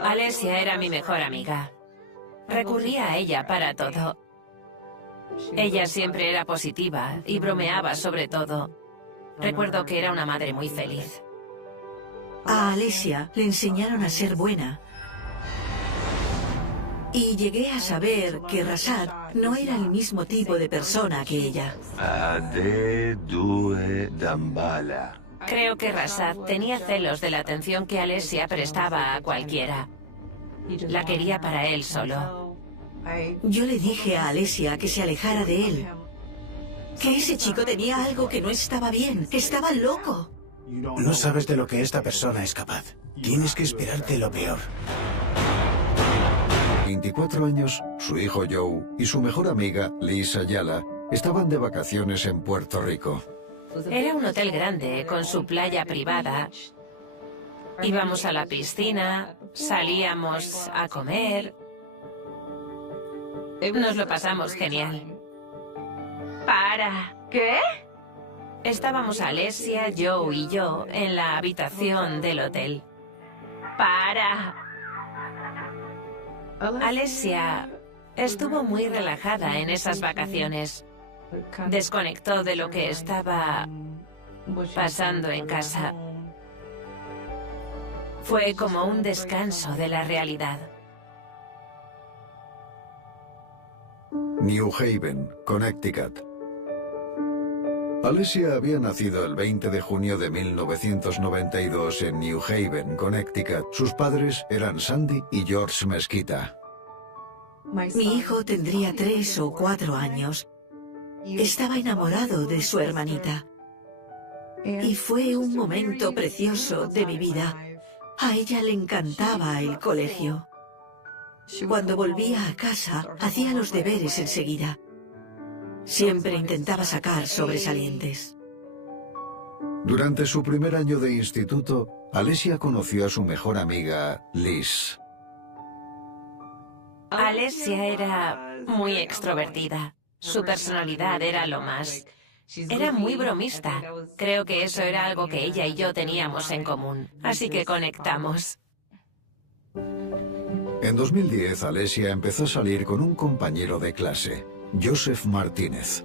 Alesia era mi mejor amiga. Recurría a ella para todo. Ella siempre era positiva y bromeaba sobre todo. Recuerdo que era una madre muy feliz. A Alesia le enseñaron a ser buena. Y llegué a saber que Rashad no era el mismo tipo de persona que ella. Creo que Rashad tenía celos de la atención que Alesia prestaba a cualquiera. La quería para él solo. Yo le dije a Alesia que se alejara de él. Que ese chico tenía algo que no estaba bien, que estaba loco. No sabes de lo que esta persona es capaz. Tienes que esperarte lo peor. 24 años, su hijo Joe y su mejor amiga, Liz Ayala, estaban de vacaciones en Puerto Rico. Era un hotel grande, con su playa privada. Íbamos a la piscina, salíamos a comer. Nos lo pasamos genial. ¡Para! ¿Qué? Estábamos Alesia, Joe y yo en la habitación del hotel. ¡Para! Alesia estuvo muy relajada en esas vacaciones. Desconectó de lo que estaba pasando en casa. Fue como un descanso de la realidad. New Haven, Connecticut. Alesia había nacido el 20 de junio de 1992 en New Haven, Connecticut. Sus padres eran Sandy y George Mesquita. Mi hijo tendría 3 o 4 años. Estaba enamorado de su hermanita. Y fue un momento precioso de mi vida. A ella le encantaba el colegio. Cuando volvía a casa, hacía los deberes enseguida. Siempre intentaba sacar sobresalientes. Durante su primer año de instituto, Alesia conoció a su mejor amiga, Liz. Alesia era muy extrovertida. Su personalidad era lo más. Era muy bromista. Creo que eso era algo que ella y yo teníamos en común. Así que conectamos. En 2010, Alesia empezó a salir con un compañero de clase, Joseph Martínez.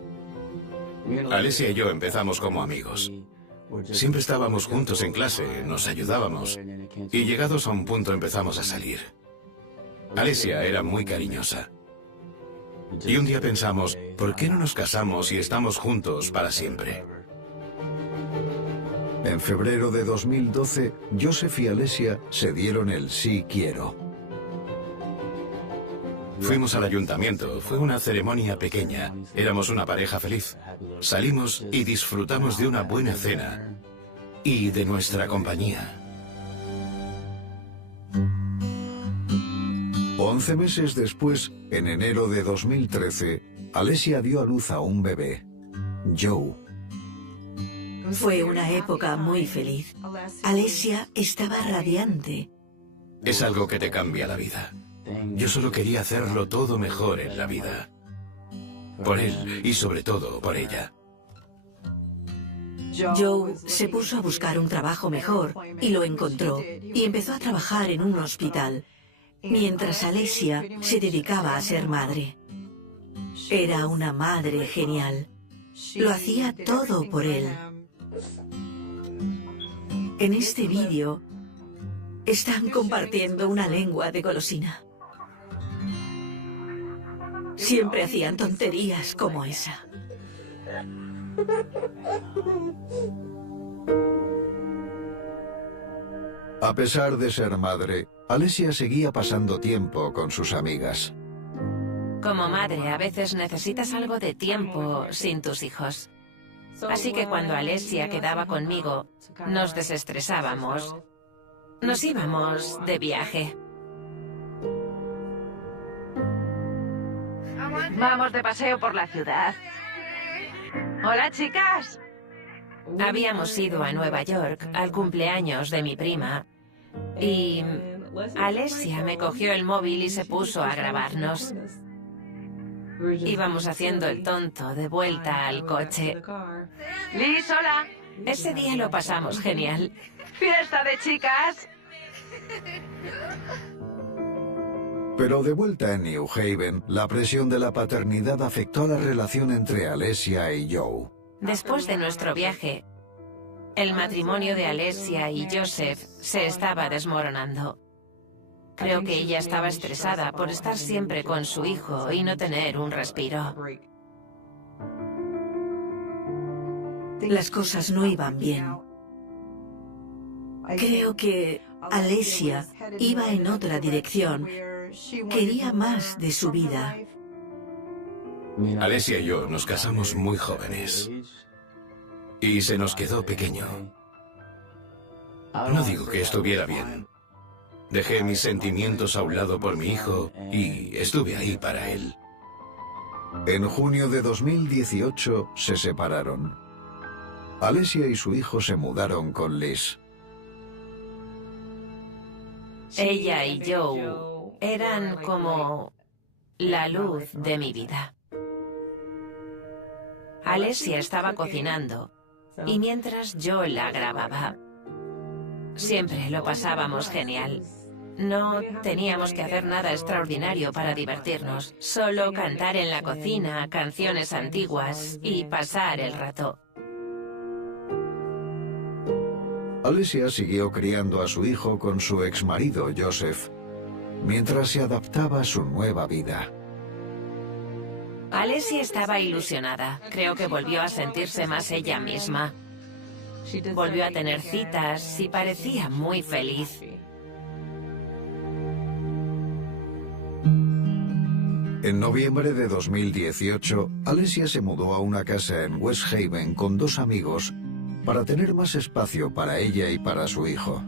Alesia y yo empezamos como amigos. Siempre estábamos juntos en clase, nos ayudábamos. Y llegados a un punto empezamos a salir. Alesia era muy cariñosa. Y un día pensamos, ¿por qué no nos casamos y estamos juntos para siempre? En febrero de 2012, Joseph y Alesia se dieron el sí quiero. Fuimos al ayuntamiento, fue una ceremonia pequeña. Éramos una pareja feliz. Salimos y disfrutamos de una buena cena y de nuestra compañía. 11 meses después, en enero de 2013, Alesia dio a luz a un bebé, Joe. Fue una época muy feliz. Alesia estaba radiante. Es algo que te cambia la vida. Yo solo quería hacerlo todo mejor en la vida. Por él y sobre todo por ella. Joe se puso a buscar un trabajo mejor y lo encontró y empezó a trabajar en un hospital, mientras Alesia se dedicaba a ser madre. Era una madre genial. Lo hacía todo por él. En este vídeo están compartiendo una lengua de golosina. Siempre hacían tonterías como esa. A pesar de ser madre, Alesia seguía pasando tiempo con sus amigas. Como madre, a veces necesitas algo de tiempo sin tus hijos. Así que cuando Alesia quedaba conmigo, nos desestresábamos. Nos íbamos de viaje. Vamos de paseo por la ciudad. Hola, chicas. Habíamos ido a Nueva York al cumpleaños de mi prima y Alesia me cogió el móvil y se puso a grabarnos. Íbamos haciendo el tonto de vuelta al coche. Liz, hola. Ese día lo pasamos genial. Fiesta de chicas. Pero de vuelta en New Haven, la presión de la paternidad afectó a la relación entre Alessia y Joe. Después de nuestro viaje, el matrimonio de Alessia y Joseph se estaba desmoronando. Creo que ella estaba estresada por estar siempre con su hijo y no tener un respiro. Las cosas no iban bien. Creo que Alessia iba en otra dirección. Quería más de su vida. Alessia y yo nos casamos muy jóvenes. Y se nos quedó pequeño. No digo que estuviera bien. Dejé mis sentimientos a un lado por mi hijo y estuve ahí para él. En junio de 2018 se separaron. Alessia y su hijo se mudaron con Liz. Ella y Joe eran como la luz de mi vida. Alessia estaba cocinando y mientras yo la grababa, siempre lo pasábamos genial. No teníamos que hacer nada extraordinario para divertirnos, solo cantar en la cocina canciones antiguas y pasar el rato. Alessia siguió criando a su hijo con su exmarido Joseph, mientras se adaptaba a su nueva vida. Alessia estaba ilusionada. Creo que volvió a sentirse más ella misma. Volvió a tener citas y parecía muy feliz. En noviembre de 2018, Alessia se mudó a una casa en West Haven con 2 amigos para tener más espacio para ella y para su hijo.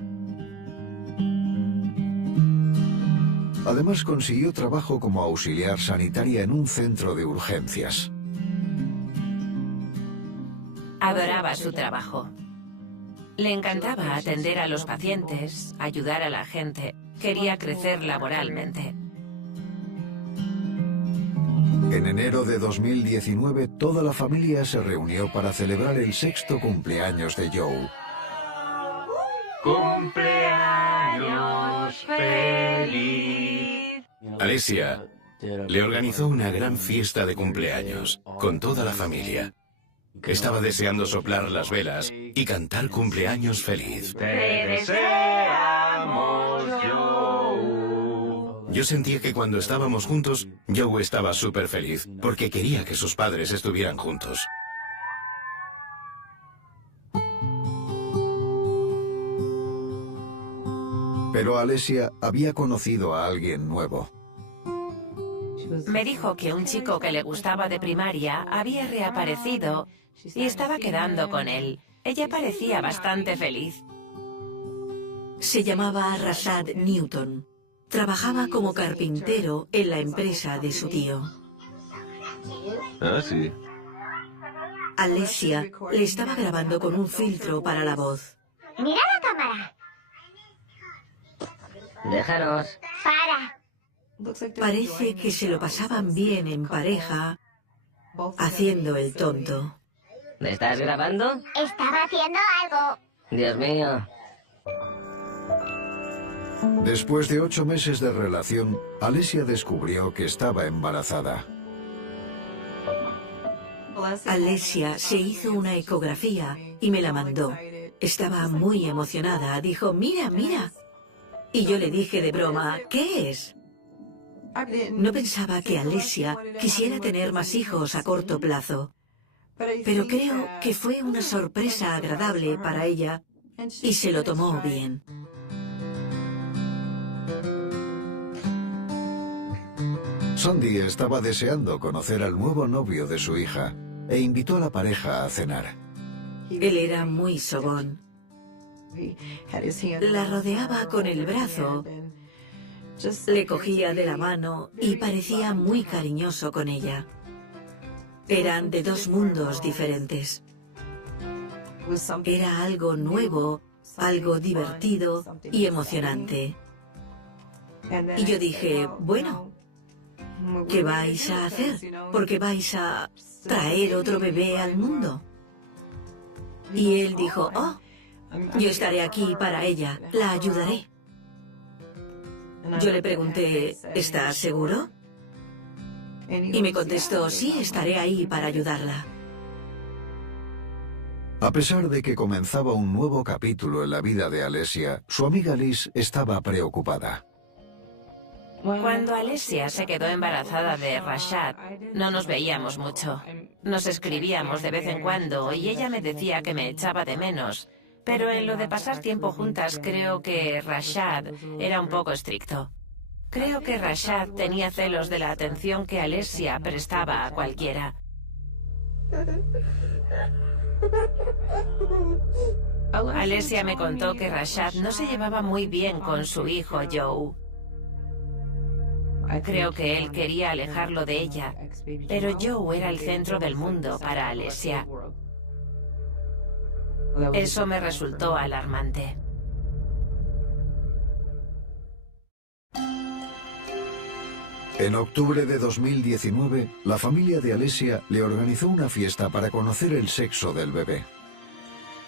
Además, consiguió trabajo como auxiliar sanitaria en un centro de urgencias. Adoraba su trabajo. Le encantaba atender a los pacientes, ayudar a la gente. Quería crecer laboralmente. En enero de 2019, toda la familia se reunió para celebrar el 6º cumpleaños de Joe. ¡Cumpleaños feliz! Alessia le organizó una gran fiesta de cumpleaños con toda la familia. Estaba deseando soplar las velas y cantar cumpleaños feliz. ¡Te deseamos, Joe! Yo sentía que cuando estábamos juntos, Joe estaba súper feliz, porque quería que sus padres estuvieran juntos. Pero Alessia había conocido a alguien nuevo. Me dijo que un chico que le gustaba de primaria había reaparecido y estaba quedando con él. Ella parecía bastante feliz. Se llamaba Rashad Newton. Trabajaba como carpintero en la empresa de su tío. Ah, sí. Alessia le estaba grabando con un filtro para la voz. ¡Mira la cámara! Déjanos. ¡Para! Parece que se lo pasaban bien en pareja, haciendo el tonto. ¿Me estás grabando? Estaba haciendo algo. Dios mío. Después de 8 meses de relación, Alessia descubrió que estaba embarazada. Alessia se hizo una ecografía y me la mandó. Estaba muy emocionada. Dijo, mira, mira. Y yo le dije de broma, ¿qué es? No pensaba que Alessia quisiera tener más hijos a corto plazo. Pero creo que fue una sorpresa agradable para ella y se lo tomó bien. Sandy estaba deseando conocer al nuevo novio de su hija e invitó a la pareja a cenar. Él era muy sobón. La rodeaba con el brazo, le cogía de la mano y parecía muy cariñoso con ella. Eran de 2 mundos diferentes. Era algo nuevo, algo divertido y emocionante. Y yo dije, bueno, ¿qué vais a hacer? Porque vais a traer otro bebé al mundo. Y él dijo, oh, yo estaré aquí para ella, la ayudaré. Yo le pregunté, ¿estás seguro? Y me contestó, sí, estaré ahí para ayudarla. A pesar de que comenzaba un nuevo capítulo en la vida de Alesia, su amiga Liz estaba preocupada. Cuando Alesia se quedó embarazada de Rashad, no nos veíamos mucho. Nos escribíamos de vez en cuando y ella me decía que me echaba de menos. Pero en lo de pasar tiempo juntas creo que Rashad era un poco estricto. Creo que Rashad tenía celos de la atención que Alesia prestaba a cualquiera. Alesia me contó que Rashad no se llevaba muy bien con su hijo Joe. Creo que él quería alejarlo de ella, pero Joe era el centro del mundo para Alesia. Eso me resultó alarmante. En octubre de 2019, la familia de Alesia le organizó una fiesta para conocer el sexo del bebé.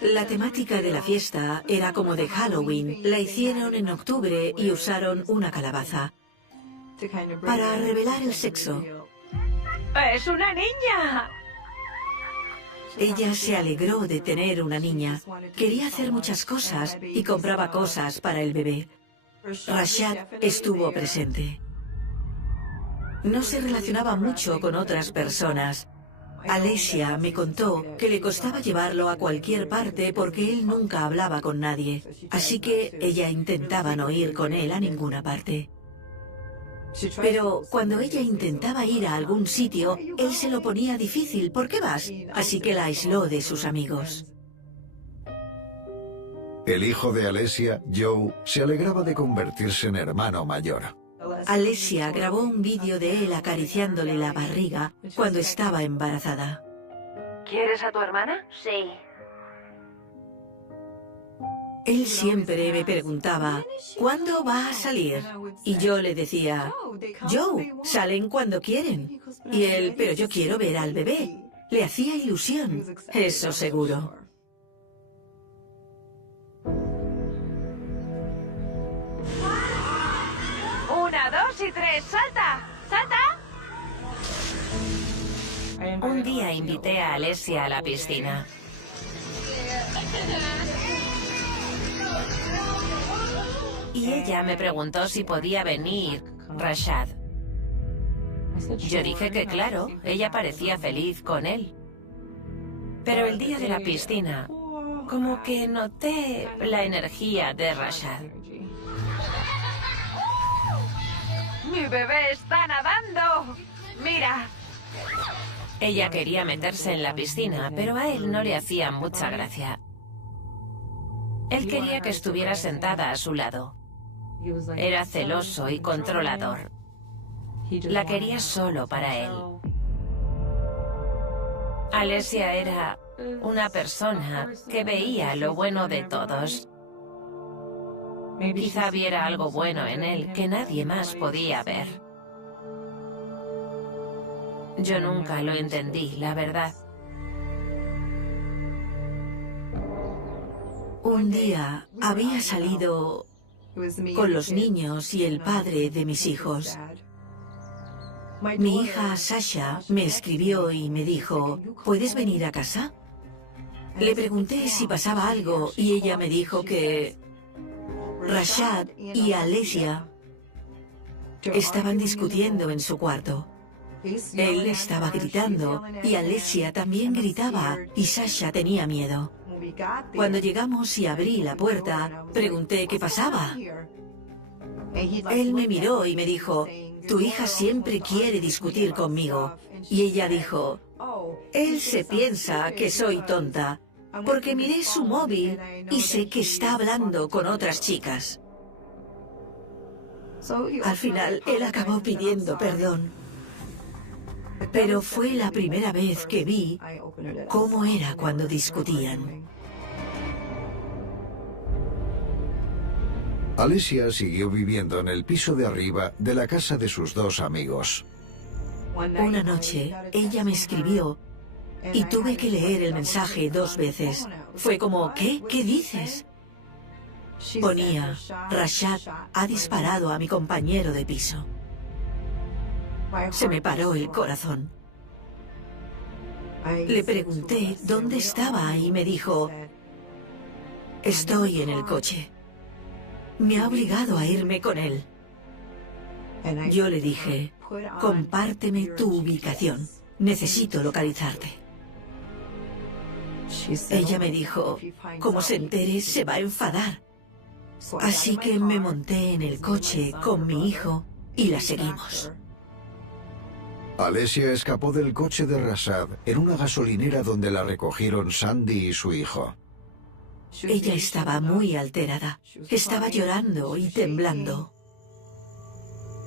La temática de la fiesta era como de Halloween. La hicieron en octubre y usaron una calabaza para revelar el sexo. ¡Es una niña! Ella se alegró de tener una niña. Quería hacer muchas cosas y compraba cosas para el bebé. Rashad estuvo presente. No se relacionaba mucho con otras personas. Alesia me contó que le costaba llevarlo a cualquier parte porque él nunca hablaba con nadie. Así que ella intentaba no ir con él a ninguna parte. Pero cuando ella intentaba ir a algún sitio, él se lo ponía difícil. ¿Por qué vas? Así que la aisló de sus amigos. El hijo de Alesia, Joe, se alegraba de convertirse en hermano mayor. Alesia grabó un vídeo de él acariciándole la barriga cuando estaba embarazada. ¿Quieres a tu hermana? Sí. Él siempre me preguntaba, ¿cuándo va a salir? Y yo le decía, Joe, salen cuando quieren. Y él, pero yo quiero ver al bebé. Le hacía ilusión, eso seguro. Una, dos y tres. ¡Salta! ¡Salta! Un día invité a Alesia a la piscina. Y ella me preguntó si podía venir Rashad. Yo dije que claro, ella parecía feliz con él. Pero el día de la piscina, como que noté la energía de Rashad. ¡Mi bebé está nadando! ¡Mira! Ella quería meterse en la piscina, pero a él no le hacía mucha gracia. Él quería que estuviera sentada a su lado. Era celoso y controlador. La quería solo para él. Alesia era una persona que veía lo bueno de todos. Quizá viera algo bueno en él que nadie más podía ver. Yo nunca lo entendí, la verdad. Un día había salido con los niños y el padre de mis hijos. Mi hija Sasha me escribió y me dijo, ¿puedes venir a casa? Le pregunté si pasaba algo y ella me dijo que Rashad y Alesia estaban discutiendo en su cuarto. Él estaba gritando y Alesia también gritaba y Sasha tenía miedo. Cuando llegamos y abrí la puerta, pregunté qué pasaba. Él me miró y me dijo, tu hija siempre quiere discutir conmigo. Y ella dijo, él se piensa que soy tonta, porque miré su móvil y sé que está hablando con otras chicas. Al final, él acabó pidiendo perdón. Pero fue la primera vez que vi cómo era cuando discutían. Alesia siguió viviendo en el piso de arriba de la casa de sus dos amigos. Una noche, ella me escribió y tuve que leer el mensaje 2 veces. Fue como, ¿qué? ¿Qué dices? Ponía, Rashad ha disparado a mi compañero de piso. Se me paró el corazón. Le pregunté dónde estaba y me dijo, estoy en el coche. Me ha obligado a irme con él. Yo le dije, compárteme tu ubicación. Necesito localizarte. Ella me dijo, como se entere, se va a enfadar. Así que me monté en el coche con mi hijo y la seguimos. Alessia escapó del coche de Rashad en una gasolinera donde la recogieron Sandy y su hijo. Ella estaba muy alterada. Estaba llorando y temblando.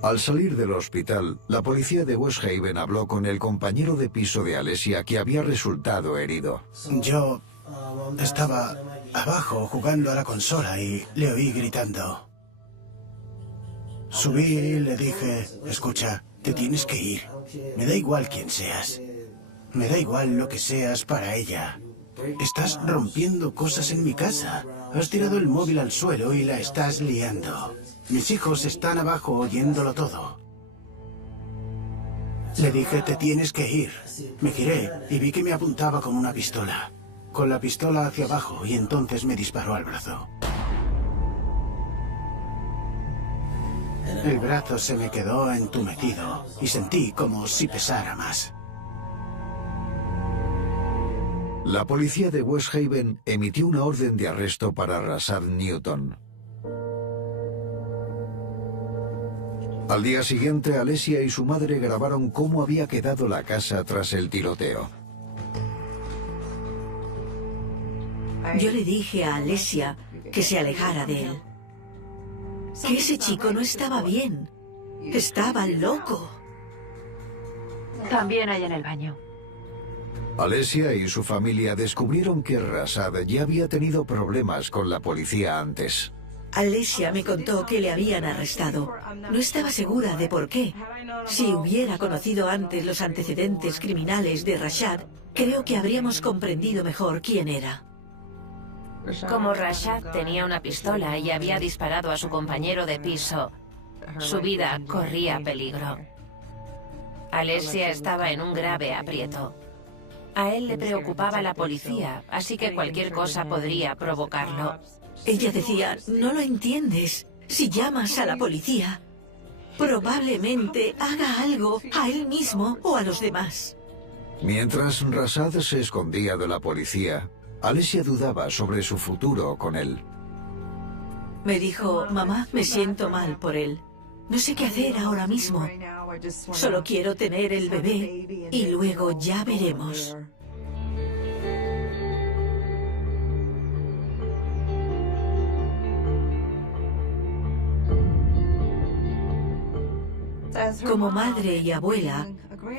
Al salir del hospital, la policía de West Haven habló con el compañero de piso de Alessia que había resultado herido. Yo estaba abajo jugando a la consola y le oí gritando. Subí y le dije, escucha, te tienes que ir. Me da igual quién seas. Me da igual lo que seas para ella. Estás rompiendo cosas en mi casa. Has tirado el móvil al suelo y la estás liando. Mis hijos están abajo oyéndolo todo. Le dije, te tienes que ir. Me giré y vi que me apuntaba con una pistola. Con la pistola hacia abajo y entonces me disparó al brazo. El brazo se me quedó entumecido y sentí como si pesara más. La policía de West Haven emitió una orden de arresto para Rashad Newton. Al día siguiente, Alessia y su madre grabaron cómo había quedado la casa tras el tiroteo. Yo le dije a Alessia que se alejara de él. Que ese chico no estaba bien. Estaba loco. También hay en el baño. Alessia y su familia descubrieron que Rashad ya había tenido problemas con la policía antes. Alessia me contó que le habían arrestado. No estaba segura de por qué. Si hubiera conocido antes los antecedentes criminales de Rashad, creo que habríamos comprendido mejor quién era. Como Rashad tenía una pistola y había disparado a su compañero de piso, su vida corría peligro. Alessia estaba en un grave aprieto. A él le preocupaba la policía, así que cualquier cosa podría provocarlo. Ella decía, no lo entiendes. Si llamas a la policía, probablemente haga algo a él mismo o a los demás. Mientras Rashad se escondía de la policía, Alessia dudaba sobre su futuro con él. Me dijo, mamá, me siento mal por él. No sé qué hacer ahora mismo. Solo quiero tener el bebé y luego ya veremos. Como madre y abuela,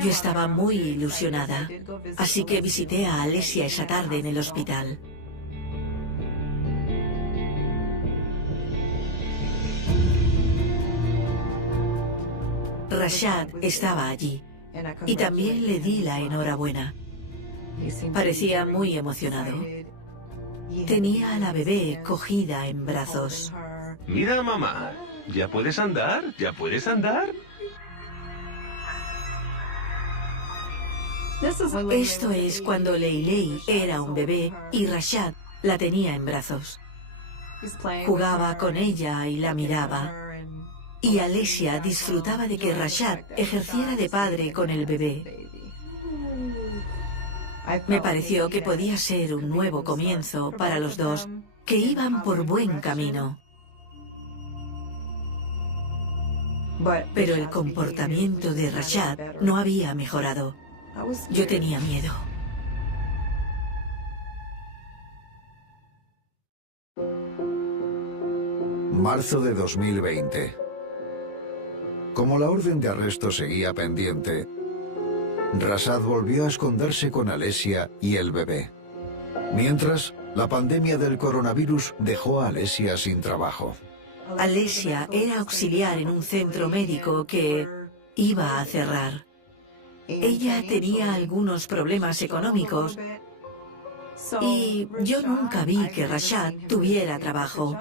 yo estaba muy ilusionada, así que visité a Alessia esa tarde en el hospital. Rashad estaba allí y también le di la enhorabuena. Parecía muy emocionado. Tenía a la bebé cogida en brazos. Mira, mamá, ¿ya puedes andar? ¿Ya puedes andar? Esto es cuando Leilei era un bebé y Rashad la tenía en brazos. Jugaba con ella y la miraba. Y Alessia disfrutaba de que Rashad ejerciera de padre con el bebé. Me pareció que podía ser un nuevo comienzo para los dos, que iban por buen camino. Pero el comportamiento de Rashad no había mejorado. Yo tenía miedo. Marzo de 2020. Como la orden de arresto seguía pendiente, Rashad volvió a esconderse con Alessia y el bebé. Mientras, la pandemia del coronavirus dejó a Alessia sin trabajo. Alessia era auxiliar en un centro médico que iba a cerrar. Ella tenía algunos problemas económicos y yo nunca vi que Rashad tuviera trabajo.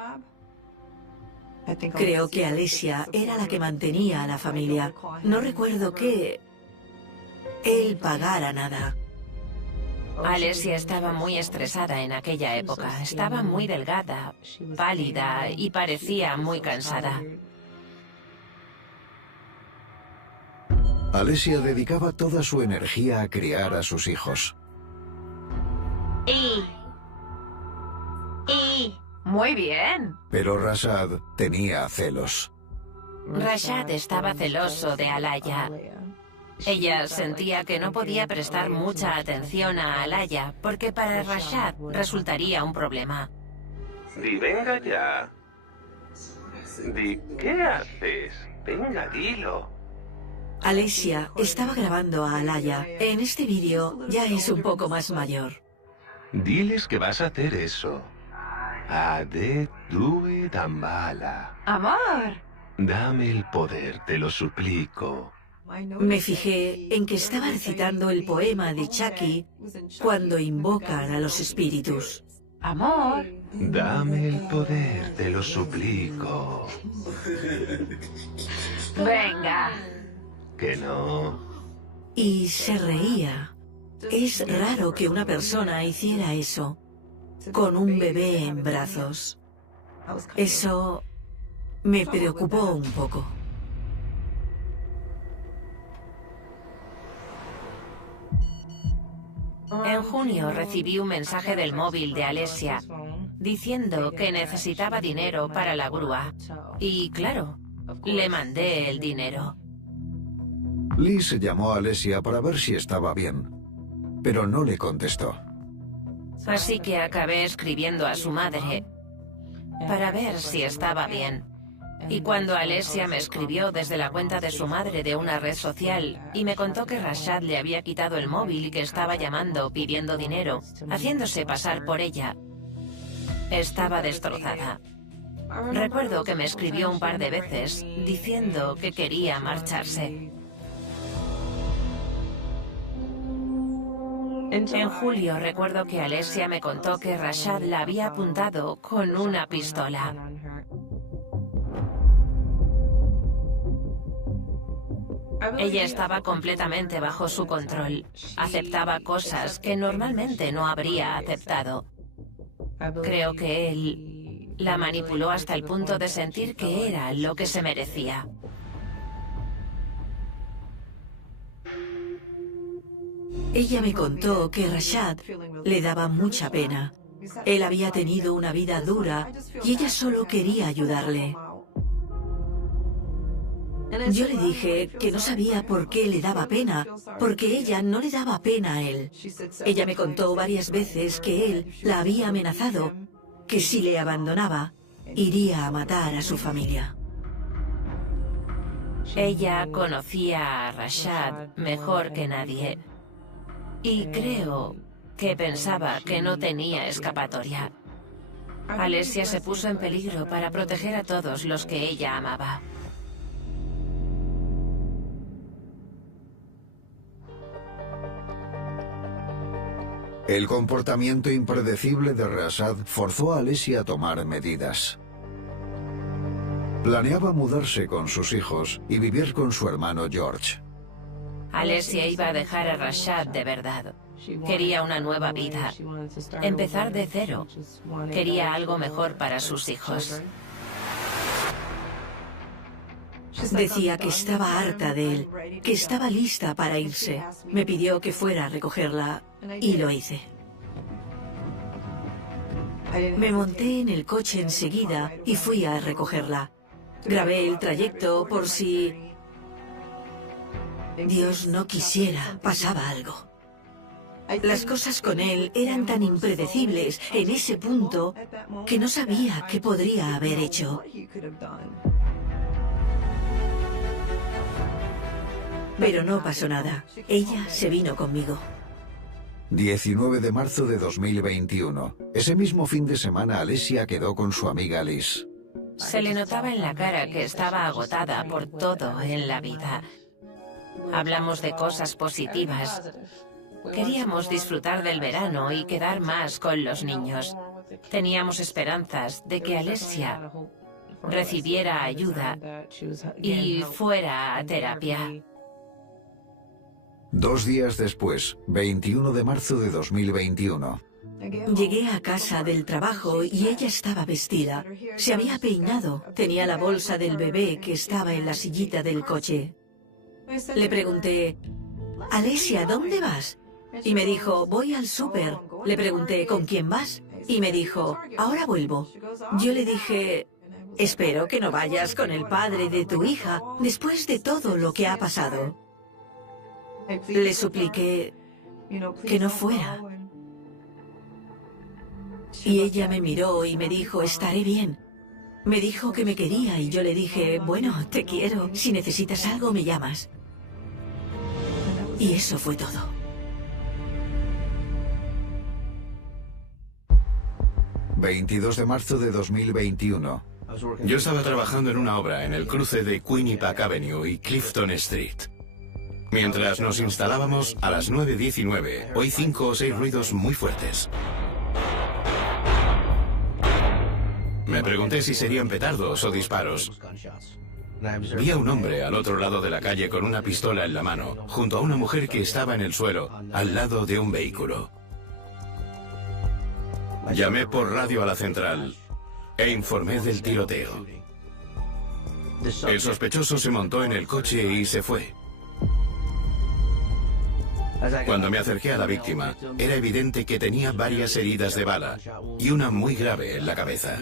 Creo que Alesia era la que mantenía a la familia. No recuerdo que él pagara nada. Alesia estaba muy estresada en aquella época. Estaba muy delgada, pálida y parecía muy cansada. Alesia dedicaba toda su energía a criar a sus hijos. Muy bien. Pero Rashad tenía celos. Rashad estaba celoso de Alaya. Ella sentía que no podía prestar mucha atención a Alaya porque para Rashad resultaría un problema. Di, venga ya. Di, ¿qué haces? Venga, dilo. Alesia estaba grabando a Alaya. En este vídeo ya es un poco más mayor. Diles que vas a hacer eso. Ade due dambala. Amor. Dame el poder, te lo suplico. Me fijé en que estaba recitando el poema de Chucky cuando invocan a los espíritus. Amor. Dame el poder, te lo suplico. Venga. Que no. Y se reía. Es raro que una persona hiciera eso con un bebé en brazos. Eso me preocupó un poco. En junio recibí un mensaje del móvil de Alesia diciendo que necesitaba dinero para la grúa. Y claro, le mandé el dinero. Liz llamó a Alesia para ver si estaba bien, pero no le contestó. Así que acabé escribiendo a su madre para ver si estaba bien. Y cuando Alesia me escribió desde la cuenta de su madre de una red social y me contó que Rashad le había quitado el móvil y que estaba llamando pidiendo dinero, haciéndose pasar por ella, estaba destrozada. Recuerdo que me escribió un par de veces diciendo que quería marcharse. En julio recuerdo que Alesia me contó que Rashad la había apuntado con una pistola. Ella estaba completamente bajo su control. Aceptaba cosas que normalmente no habría aceptado. Creo que él la manipuló hasta el punto de sentir que era lo que se merecía. Ella me contó que Rashad le daba mucha pena. Él había tenido una vida dura y ella solo quería ayudarle. Yo le dije que no sabía por qué le daba pena, porque ella no le daba pena a él. Ella me contó varias veces que él la había amenazado, que si le abandonaba, iría a matar a su familia. Ella conocía a Rashad mejor que nadie. Y creo que pensaba que no tenía escapatoria. Alesia se puso en peligro para proteger a todos los que ella amaba. El comportamiento impredecible de Rashad forzó a Alesia a tomar medidas. Planeaba mudarse con sus hijos y vivir con su hermano George. Alesia iba a dejar a Rashad de verdad. Quería una nueva vida. Empezar de cero. Quería algo mejor para sus hijos. Decía que estaba harta de él, que estaba lista para irse. Me pidió que fuera a recogerla y lo hice. Me monté en el coche enseguida y fui a recogerla. Grabé el trayecto por si Dios no quisiera, pasaba algo. Las cosas con él eran tan impredecibles en ese punto que no sabía qué podría haber hecho. Pero no pasó nada. Ella se vino conmigo. 19 de marzo de 2021. Ese mismo fin de semana Alesia quedó con su amiga Liz. Se le notaba en la cara que estaba agotada por todo en la vida. Hablamos de cosas positivas. Queríamos disfrutar del verano y quedar más con los niños. Teníamos esperanzas de que Alesia recibiera ayuda y fuera a terapia. 2 días después, 21 de marzo de 2021. Llegué a casa del trabajo y ella estaba vestida. Se había peinado. Tenía la bolsa del bebé que estaba en la sillita del coche. Le pregunté, Alesia, ¿dónde vas? Y me dijo, voy al súper. Le pregunté, ¿con quién vas? Y me dijo, ahora vuelvo. Yo le dije, espero que no vayas con el padre de tu hija después de todo lo que ha pasado. Le supliqué que no fuera. Y ella me miró y me dijo, estaré bien. Me dijo que me quería y yo le dije, bueno, te quiero. Si necesitas algo, me llamas. Y eso fue todo. ...22 de marzo de 2021... Yo estaba trabajando en una obra en el cruce de Quinnipiac Avenue y Clifton Street. Mientras nos instalábamos, a las 9:19, oí 5 o 6 ruidos muy fuertes. Me pregunté si serían petardos o disparos. Vi a un hombre al otro lado de la calle con una pistola en la mano, junto a una mujer que estaba en el suelo, al lado de un vehículo. Llamé por radio a la central e informé del tiroteo. El sospechoso se montó en el coche y se fue. Cuando me acerqué a la víctima, era evidente que tenía varias heridas de bala y una muy grave en la cabeza.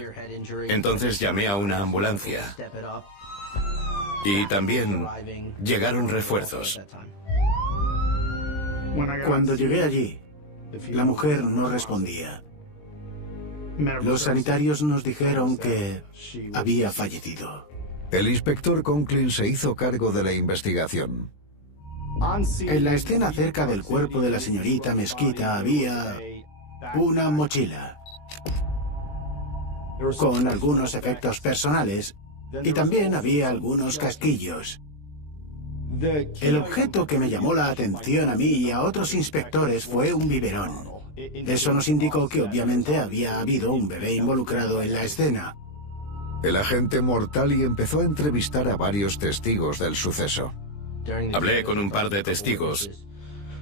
Entonces llamé a una ambulancia. Y también llegaron refuerzos. Cuando llegué allí, la mujer no respondía. Los sanitarios nos dijeron que había fallecido. El inspector Conklin se hizo cargo de la investigación. En la escena cerca del cuerpo de la señorita Mesquita había una mochila con algunos efectos personales y también había algunos casquillos. El objeto que me llamó la atención a mí y a otros inspectores fue un biberón. Eso nos indicó que obviamente había habido un bebé involucrado en la escena. El agente Mortali empezó a entrevistar a varios testigos del suceso. Hablé con un par de testigos.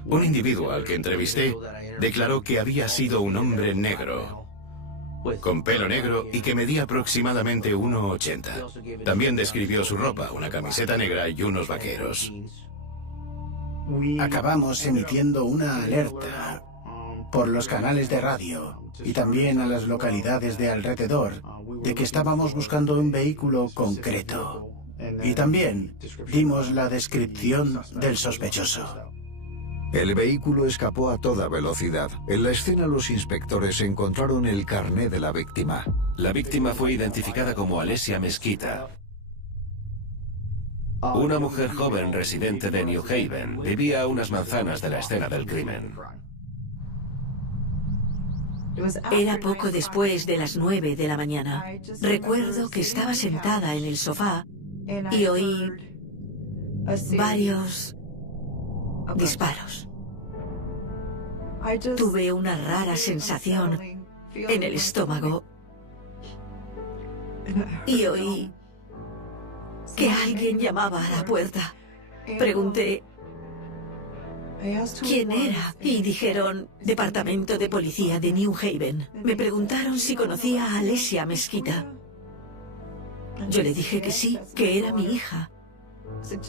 Un individuo al que entrevisté declaró que había sido un hombre negro, con pelo negro y que medía aproximadamente 1,80. También describió su ropa, una camiseta negra y unos vaqueros. Acabamos emitiendo una alerta por los canales de radio y también a las localidades de alrededor de que estábamos buscando un vehículo concreto. Y también dimos la descripción del sospechoso. El vehículo escapó a toda velocidad. En la escena los inspectores encontraron el carné de la víctima. La víctima fue identificada como Alesia Mesquita. Una mujer joven residente de New Haven vivía a unas manzanas de la escena del crimen. Era poco después de las 9 de la mañana. Recuerdo que estaba sentada en el sofá y oí varios disparos. Tuve una rara sensación en el estómago y oí que alguien llamaba a la puerta. Pregunté quién era y dijeron Departamento de Policía de New Haven. Me preguntaron si conocía a Alesia Mesquita. Yo le dije que sí, que era mi hija.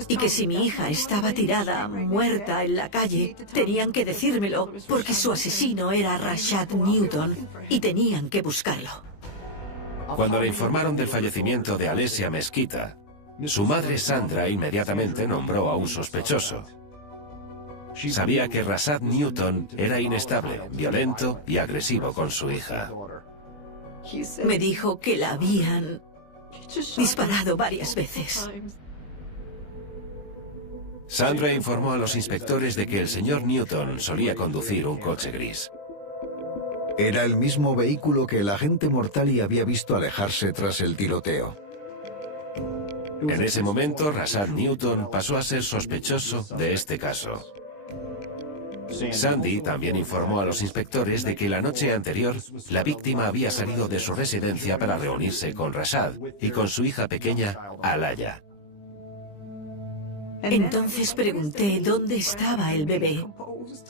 Y que si mi hija estaba tirada, muerta en la calle, tenían que decírmelo, porque su asesino era Rashad Newton y tenían que buscarlo. Cuando le informaron del fallecimiento de Alesia Mesquita, su madre Sandra inmediatamente nombró a un sospechoso. Sabía que Rashad Newton era inestable, violento y agresivo con su hija. Me dijo que la habían disparado varias veces. Sandra informó a los inspectores de que el señor Newton solía conducir un coche gris. Era el mismo vehículo que el agente Mortali había visto alejarse tras el tiroteo. En ese momento, Rashad Newton pasó a ser sospechoso de este caso. Sandy también informó a los inspectores de que la noche anterior la víctima había salido de su residencia para reunirse con Rashad y con su hija pequeña, Alaya. Entonces pregunté dónde estaba el bebé.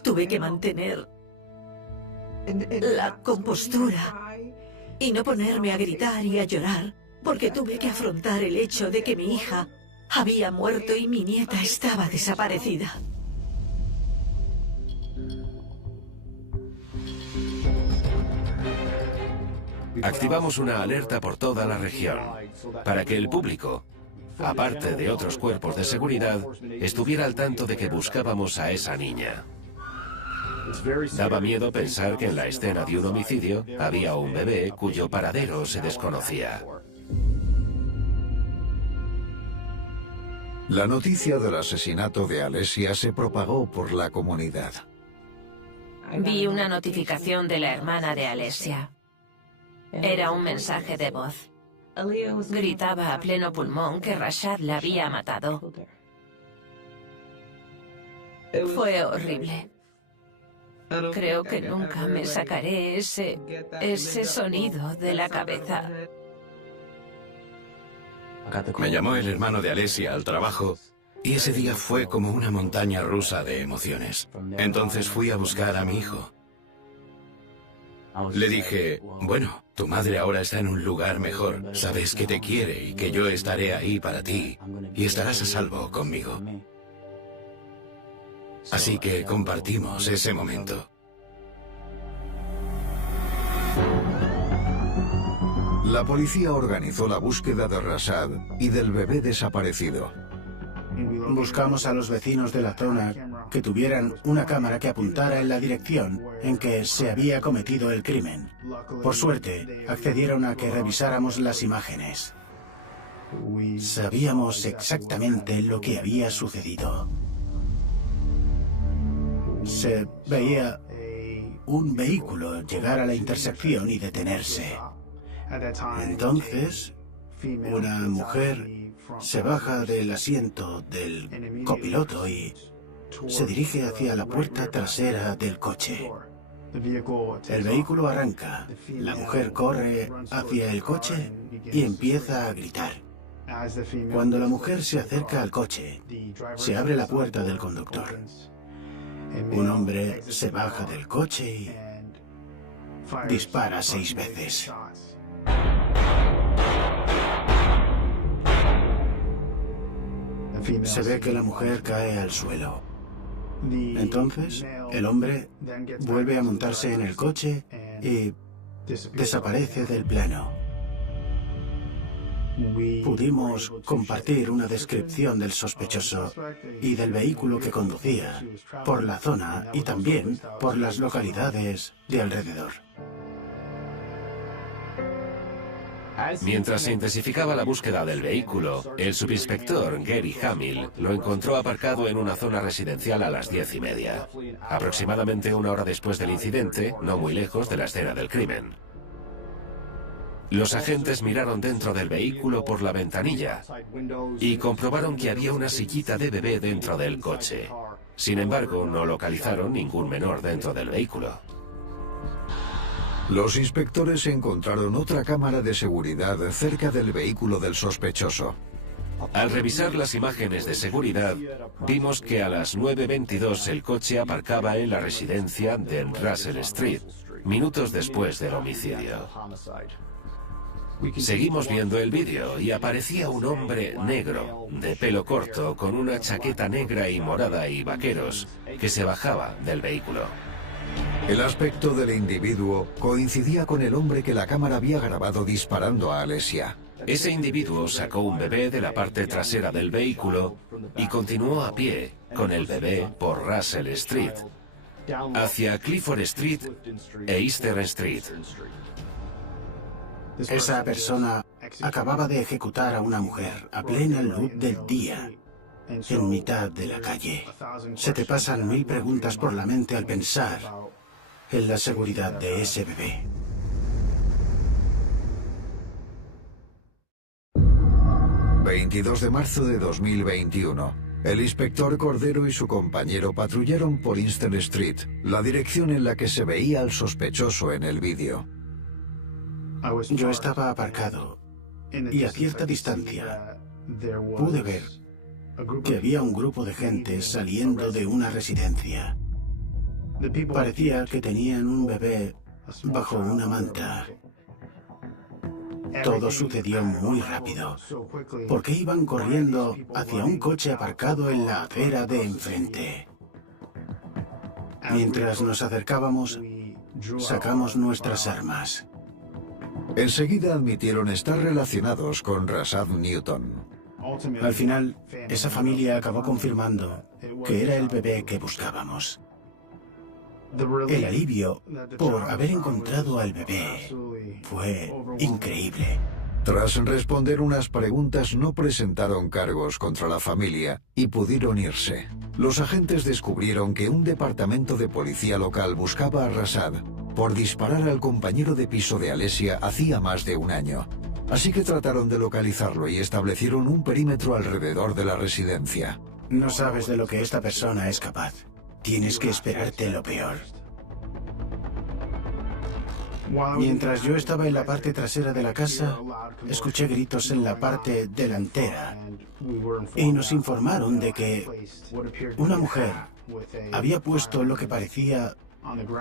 Tuve que mantener la compostura y no ponerme a gritar y a llorar, porque tuve que afrontar el hecho de que mi hija había muerto y mi nieta estaba desaparecida. Activamos una alerta por toda la región para que el público, aparte de otros cuerpos de seguridad, estuviera al tanto de que buscábamos a esa niña. Daba miedo pensar que en la escena de un homicidio había un bebé cuyo paradero se desconocía. La noticia del asesinato de Alessia se propagó por la comunidad. Vi una notificación de la hermana de Alessia. Era un mensaje de voz. Gritaba a pleno pulmón que Rashad la había matado. Fue horrible. Creo que nunca me sacaré ese sonido de la cabeza. Me llamó el hermano de Alessia al trabajo y ese día fue como una montaña rusa de emociones. Entonces fui a buscar a mi hijo. Le dije, bueno, tu madre ahora está en un lugar mejor. Sabes que te quiere y que yo estaré ahí para ti y estarás a salvo conmigo. Así que compartimos ese momento. La policía organizó la búsqueda de Rashad y del bebé desaparecido. Buscamos a los vecinos de la zona que tuvieran una cámara que apuntara en la dirección en que se había cometido el crimen. Por suerte, accedieron a que revisáramos las imágenes. Sabíamos exactamente lo que había sucedido. Se veía un vehículo llegar a la intersección y detenerse. Entonces, una mujer se baja del asiento del copiloto y se dirige hacia la puerta trasera del coche. El vehículo arranca, la mujer corre hacia el coche y empieza a gritar. Cuando la mujer se acerca al coche, se abre la puerta del conductor. Un hombre se baja del coche y dispara 6 veces. Se ve que la mujer cae al suelo. Entonces, el hombre vuelve a montarse en el coche y desaparece del plano. Pudimos compartir una descripción del sospechoso y del vehículo que conducía por la zona y también por las localidades de alrededor. Mientras se intensificaba la búsqueda del vehículo, el subinspector Gary Hamill lo encontró aparcado en una zona residencial a las 10:30, aproximadamente una hora después del incidente, no muy lejos de la escena del crimen. Los agentes miraron dentro del vehículo por la ventanilla y comprobaron que había una sillita de bebé dentro del coche. Sin embargo, no localizaron ningún menor dentro del vehículo. Los inspectores encontraron otra cámara de seguridad cerca del vehículo del sospechoso. Al revisar las imágenes de seguridad, vimos que a las 9:22 el coche aparcaba en la residencia de Russell Street, minutos después del homicidio. Seguimos viendo el vídeo y aparecía un hombre negro, de pelo corto, con una chaqueta negra y morada y vaqueros, que se bajaba del vehículo. El aspecto del individuo coincidía con el hombre que la cámara había grabado disparando a Alessia. Ese individuo sacó un bebé de la parte trasera del vehículo y continuó a pie con el bebé por Russell Street, hacia Clifford Street e Eastern Street. Esa persona acababa de ejecutar a una mujer a plena luz del día, en mitad de la calle. Se te pasan 1000 preguntas por la mente al pensar en la seguridad de ese bebé. ...22 de marzo de 2021... El inspector Cordero y su compañero patrullaron por Eastern Street, la dirección en la que se veía al sospechoso en el vídeo. Yo estaba aparcado y a cierta distancia pude ver que había un grupo de gente saliendo de una residencia. Parecía que tenían un bebé bajo una manta. Todo sucedió muy rápido, porque iban corriendo hacia un coche aparcado en la acera de enfrente. Mientras nos acercábamos, sacamos nuestras armas. Enseguida admitieron estar relacionados con Rashad Newton. Al final, esa familia acabó confirmando que era el bebé que buscábamos. El alivio por haber encontrado al bebé fue increíble. Tras responder unas preguntas, no presentaron cargos contra la familia y pudieron irse. Los agentes descubrieron que un departamento de policía local buscaba a Rashad por disparar al compañero de piso de Alesia hacía más de un año. Así que trataron de localizarlo y establecieron un perímetro alrededor de la residencia. No sabes de lo que esta persona es capaz. Tienes que esperarte lo peor. Mientras yo estaba en la parte trasera de la casa, escuché gritos en la parte delantera y nos informaron de que una mujer había puesto lo que parecía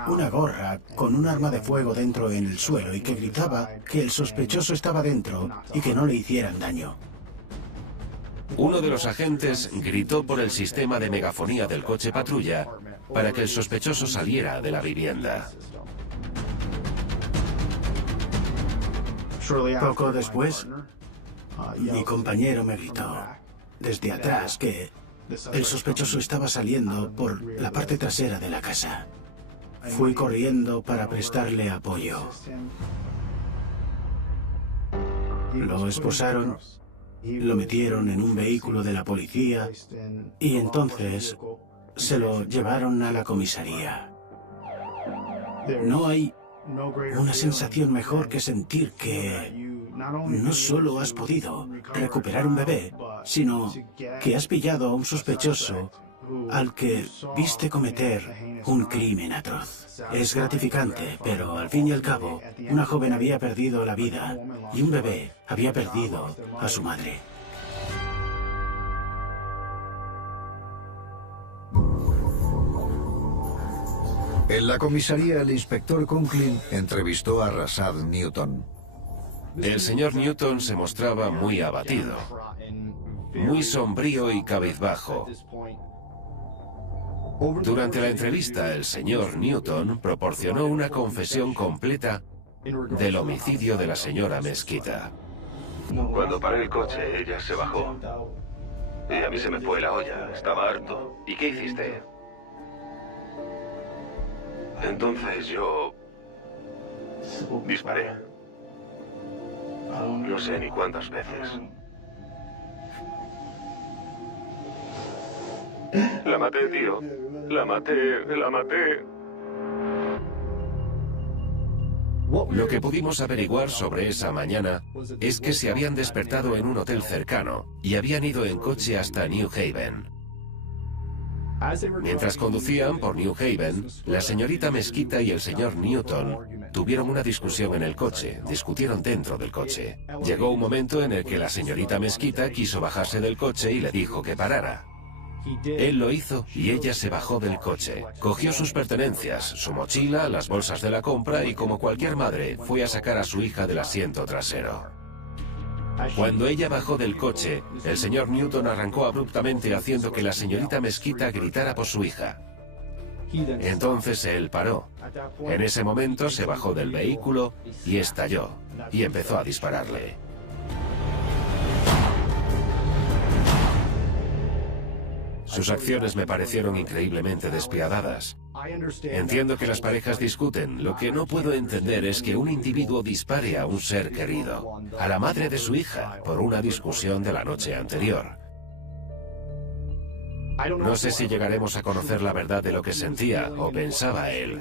una gorra con un arma de fuego dentro en el suelo y que gritaba que el sospechoso estaba dentro y que no le hicieran daño. Uno de los agentes gritó por el sistema de megafonía del coche patrulla para que el sospechoso saliera de la vivienda. Poco después, mi compañero me gritó desde atrás que el sospechoso estaba saliendo por la parte trasera de la casa. Fui corriendo para prestarle apoyo. Lo esposaron, lo metieron en un vehículo de la policía y entonces se lo llevaron a la comisaría. No hay una sensación mejor que sentir que no solo has podido recuperar un bebé, sino que has pillado a un sospechoso al que viste cometer un crimen atroz. Es gratificante, pero al fin y al cabo, una joven había perdido la vida y un bebé había perdido a su madre. En la comisaría, el inspector Conklin entrevistó a Rashad Newton. El señor Newton se mostraba muy abatido, muy sombrío y cabizbajo. Durante la entrevista, el señor Newton proporcionó una confesión completa del homicidio de la señora Mesquita. Cuando paré el coche, ella se bajó. Y a mí se me fue la olla, estaba harto. ¿Y qué hiciste? Entonces yo disparé. No sé ni cuántas veces. La maté, tío. La maté. Lo que pudimos averiguar sobre esa mañana es que se habían despertado en un hotel cercano y habían ido en coche hasta New Haven. Mientras conducían por New Haven, la señorita Mesquita y el señor Newton tuvieron una discusión en el coche, discutieron dentro del coche. Llegó un momento en el que la señorita Mesquita quiso bajarse del coche y le dijo que parara. Él lo hizo y ella se bajó del coche. Cogió sus pertenencias, su mochila, las bolsas de la compra y, como cualquier madre, fue a sacar a su hija del asiento trasero. Cuando ella bajó del coche, el señor Newton arrancó abruptamente haciendo que la señorita Mesquita gritara por su hija. Entonces él paró. En ese momento se bajó del vehículo y estalló, y empezó a dispararle. Sus acciones me parecieron increíblemente despiadadas. Entiendo que las parejas discuten. Lo que no puedo entender es que un individuo dispare a un ser querido, a la madre de su hija, por una discusión de la noche anterior. No sé si llegaremos a conocer la verdad de lo que sentía o pensaba él.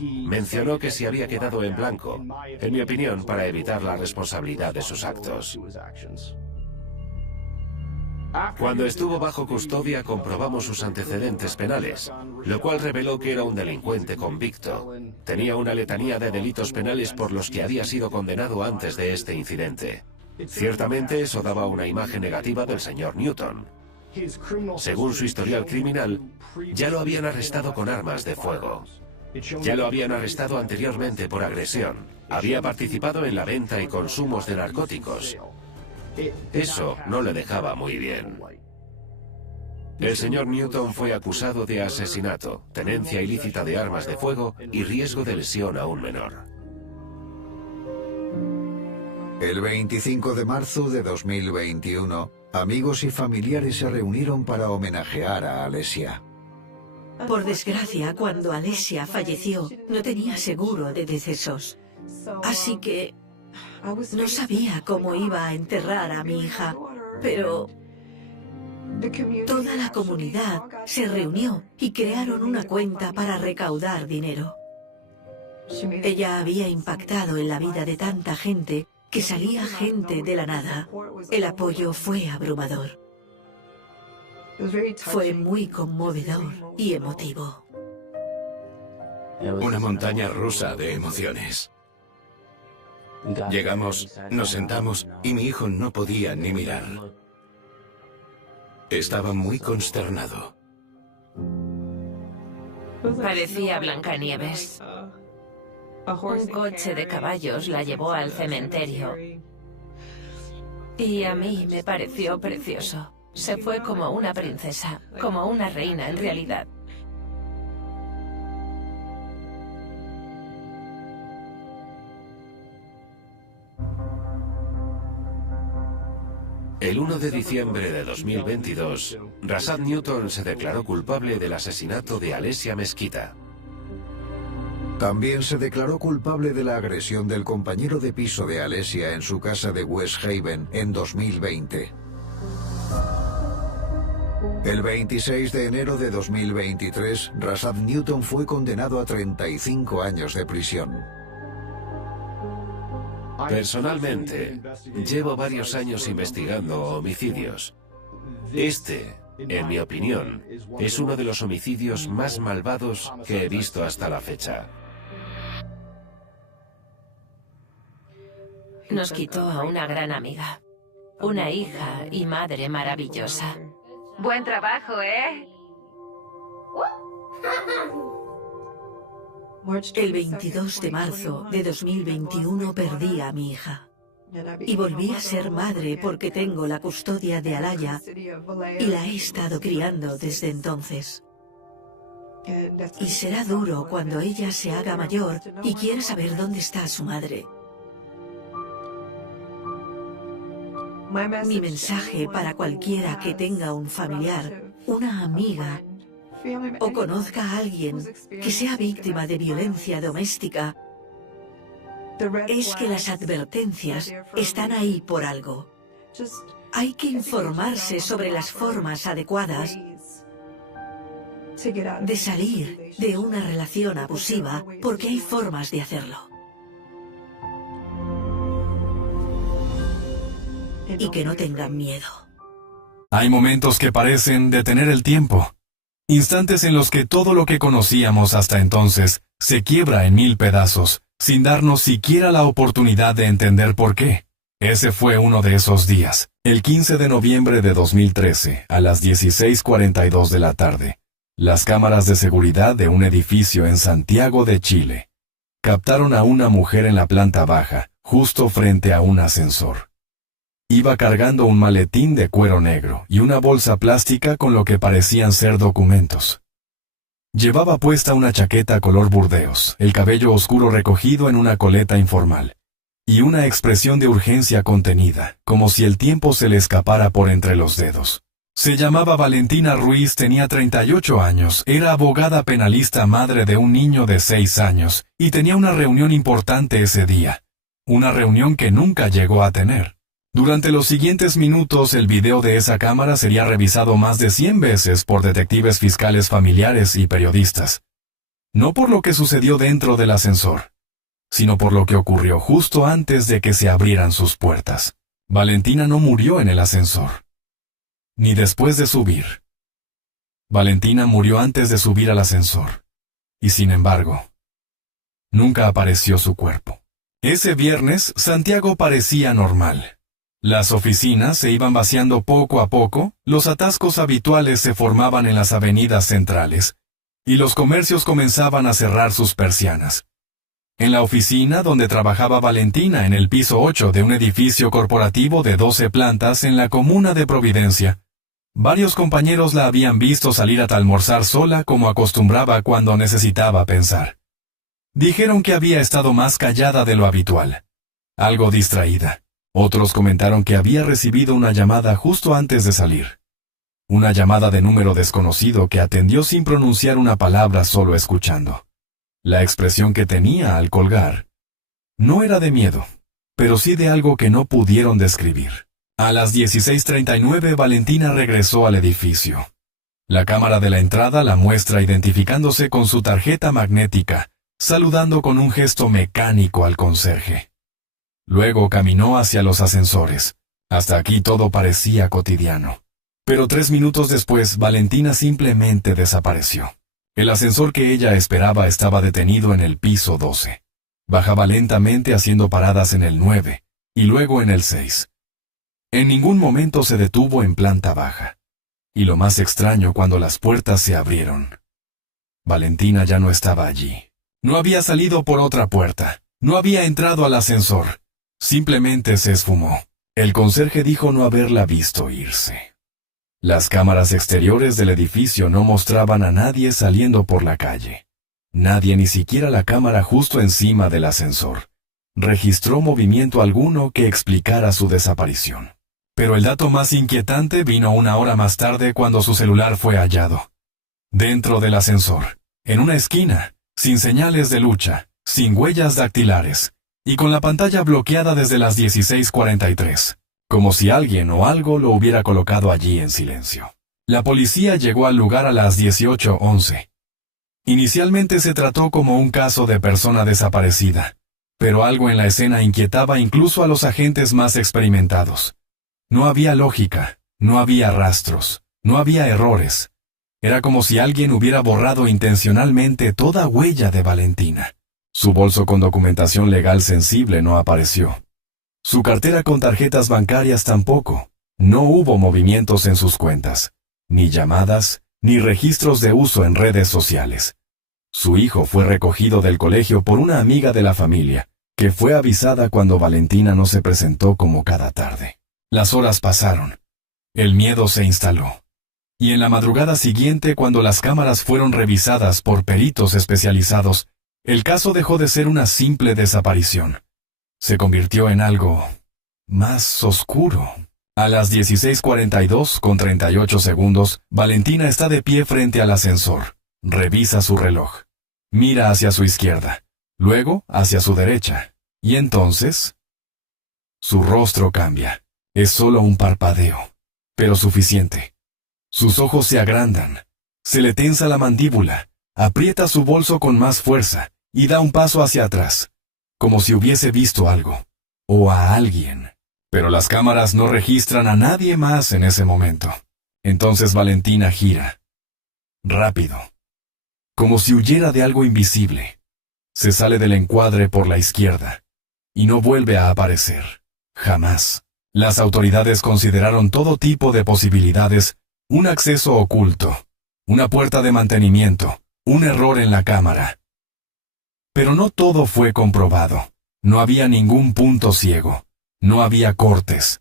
Mencionó que se había quedado en blanco, en mi opinión, para evitar la responsabilidad de sus actos. Cuando estuvo bajo custodia comprobamos sus antecedentes penales, lo cual reveló que era un delincuente convicto. Tenía una letanía de delitos penales por los que había sido condenado antes de este incidente. Ciertamente eso daba una imagen negativa del señor Newton. Según su historial criminal, ya lo habían arrestado con armas de fuego. Ya lo habían arrestado anteriormente por agresión. Había participado en la venta y consumos de narcóticos. Eso no le dejaba muy bien. El señor Newton fue acusado de asesinato, tenencia ilícita de armas de fuego y riesgo de lesión a un menor. El 25 de marzo de 2021, amigos y familiares se reunieron para homenajear a Alessia. Por desgracia, cuando Alessia falleció, no tenía seguro de decesos. Así que no sabía cómo iba a enterrar a mi hija, pero toda la comunidad se reunió y crearon una cuenta para recaudar dinero. Ella había impactado en la vida de tanta gente que salía gente de la nada. El apoyo fue abrumador. Fue muy conmovedor y emotivo. Una montaña rusa de emociones. Llegamos, nos sentamos y mi hijo no podía ni mirar. Estaba muy consternado. Parecía Blancanieves. Un coche de caballos la llevó al cementerio. Y a mí me pareció precioso. Se fue como una princesa, como una reina en realidad. El 1 de diciembre de 2022, Rashad Newton se declaró culpable del asesinato de Alessia Mesquita. También se declaró culpable de la agresión del compañero de piso de Alessia en su casa de West Haven en 2020. El 26 de enero de 2023, Rashad Newton fue condenado a 35 años de prisión. Personalmente, llevo varios años investigando homicidios. Este, en mi opinión, es uno de los homicidios más malvados que he visto hasta la fecha. Nos quitó a una gran amiga, una hija y madre maravillosa. Buen trabajo, ¿eh? El 22 de marzo de 2021 perdí a mi hija. Y volví a ser madre porque tengo la custodia de Alaya y la he estado criando desde entonces. Y será duro cuando ella se haga mayor y quiera saber dónde está su madre. Mi mensaje para cualquiera que tenga un familiar, una amiga o conozca a alguien que sea víctima de violencia doméstica es que las advertencias están ahí por algo. Hay que informarse sobre las formas adecuadas de salir de una relación abusiva, porque hay formas de hacerlo. Y que no tengan miedo. Hay momentos que parecen detener el tiempo. Instantes en los que todo lo que conocíamos hasta entonces se quiebra en 1000 pedazos, sin darnos siquiera la oportunidad de entender por qué. Ese fue uno de esos días, el 15 de noviembre de 2013, a las 16:42 de la tarde. Las cámaras de seguridad de un edificio en Santiago de Chile captaron a una mujer en la planta baja, justo frente a un ascensor. Iba cargando un maletín de cuero negro y una bolsa plástica con lo que parecían ser documentos. Llevaba puesta una chaqueta color burdeos, el cabello oscuro recogido en una coleta informal, y una expresión de urgencia contenida, como si el tiempo se le escapara por entre los dedos. Se llamaba Valentina Ruiz, tenía 38 años, era abogada penalista, madre de un niño de 6 años, y tenía una reunión importante ese día. Una reunión que nunca llegó a tener. Durante los siguientes minutos, el video de esa cámara sería revisado más de 100 veces por detectives fiscales familiares y periodistas. No por lo que sucedió dentro del ascensor, sino por lo que ocurrió justo antes de que se abrieran sus puertas. Valentina no murió en el ascensor. ni después de subir. Valentina murió antes de subir al ascensor. Y sin embargo, nunca apareció su cuerpo. Ese viernes, Santiago parecía normal. Las oficinas se iban vaciando poco a poco, los atascos habituales se formaban en las avenidas centrales, y los comercios comenzaban a cerrar sus persianas. En la oficina donde trabajaba Valentina, en el piso 8 de un edificio corporativo de 12 plantas en la comuna de Providencia, varios compañeros la habían visto salir a almorzar sola como acostumbraba cuando necesitaba pensar. Dijeron que había estado más callada de lo habitual, algo distraída. Otros comentaron que había recibido una llamada justo antes de salir. Una llamada de número desconocido que atendió sin pronunciar una palabra, solo escuchando. La expresión que tenía al colgar no era de miedo, pero sí de algo que no pudieron describir. A las 16:39 Valentina regresó al edificio. La cámara de la entrada la muestra identificándose con su tarjeta magnética, saludando con un gesto mecánico al conserje. Luego caminó hacia los ascensores. Hasta aquí todo parecía cotidiano. Pero 3 minutos después, Valentina simplemente desapareció. El ascensor que ella esperaba estaba detenido en el piso 12. Bajaba lentamente haciendo paradas en el 9, y luego en el 6. En ningún momento se detuvo en planta baja. Y lo más extraño, cuando las puertas se abrieron, Valentina ya no estaba allí. No había salido por otra puerta. No había entrado al ascensor. Simplemente se esfumó. El conserje dijo no haberla visto irse. Las cámaras exteriores del edificio no mostraban a nadie saliendo por la calle. Nadie, ni siquiera la cámara justo encima del ascensor, registró movimiento alguno que explicara su desaparición. Pero el dato más inquietante vino 1 hora más tarde, cuando su celular fue hallado. Dentro del ascensor, en una esquina, sin señales de lucha, sin huellas dactilares, y con la pantalla bloqueada desde las 16:43. Como si alguien o algo lo hubiera colocado allí en silencio. La policía llegó al lugar a las 18:11. Inicialmente se trató como un caso de persona desaparecida, pero algo en la escena inquietaba incluso a los agentes más experimentados. No había lógica, no había rastros, no había errores. Era como si alguien hubiera borrado intencionalmente toda huella de Valentina. Su bolso con documentación legal sensible no apareció. Su cartera con tarjetas bancarias tampoco. No hubo movimientos en sus cuentas, ni llamadas, ni registros de uso en redes sociales. Su hijo fue recogido del colegio por una amiga de la familia, que fue avisada cuando Valentina no se presentó como cada tarde. Las horas pasaron. El miedo se instaló. Y en la madrugada siguiente, cuando las cámaras fueron revisadas por peritos especializados, el caso dejó de ser una simple desaparición. Se convirtió en algo más oscuro. A las 16:42 segundos, Valentina está de pie frente al ascensor. Revisa su reloj. Mira hacia su izquierda, luego hacia su derecha. Y entonces, su rostro cambia. Es solo un parpadeo, pero suficiente. Sus ojos se agrandan. Se le tensa la mandíbula. Aprieta su bolso con más fuerza y da un paso hacia atrás, como si hubiese visto algo, o a alguien. Pero las cámaras no registran a nadie más en ese momento. Entonces Valentina gira. Rápido. Como si huyera de algo invisible. Se sale del encuadre por la izquierda. Y no vuelve a aparecer. Jamás. Las autoridades consideraron todo tipo de posibilidades: un acceso oculto, una puerta de mantenimiento, un error en la cámara. Pero no todo fue comprobado. No había ningún punto ciego. No había cortes.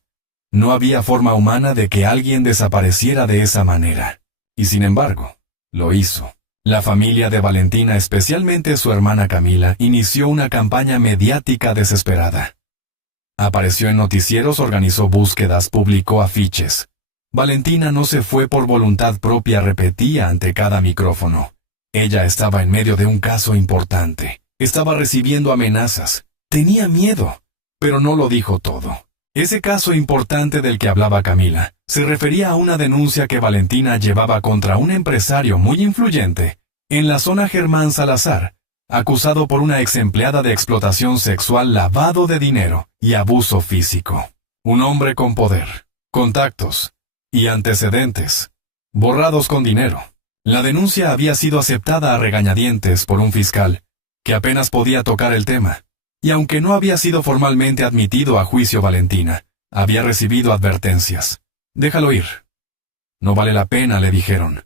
No había forma humana de que alguien desapareciera de esa manera. Y sin embargo, lo hizo. La familia de Valentina, especialmente su hermana Camila, inició una campaña mediática desesperada. Apareció en noticieros, organizó búsquedas, publicó afiches. Valentina no se fue por voluntad propia, repetía ante cada micrófono. Ella estaba en medio de un caso importante. Estaba recibiendo amenazas. Tenía miedo. Pero no lo dijo todo. Ese caso importante del que hablaba Camila se refería a una denuncia que Valentina llevaba contra un empresario muy influyente en la zona Germán Salazar, acusado por una exempleada de explotación sexual, lavado de dinero y abuso físico. Un hombre con poder, contactos, y antecedentes, borrados con dinero. La denuncia había sido aceptada a regañadientes por un fiscal, que apenas podía tocar el tema, y aunque no había sido formalmente admitido a juicio Valentina, había recibido advertencias. Déjalo ir. No vale la pena, le dijeron.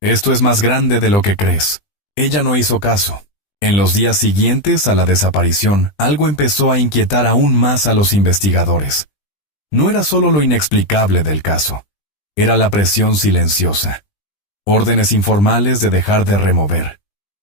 Esto es más grande de lo que crees. Ella no hizo caso. En los días siguientes a la desaparición, algo empezó a inquietar aún más a los investigadores. No era solo lo inexplicable del caso, era la presión silenciosa. Órdenes informales de dejar de remover,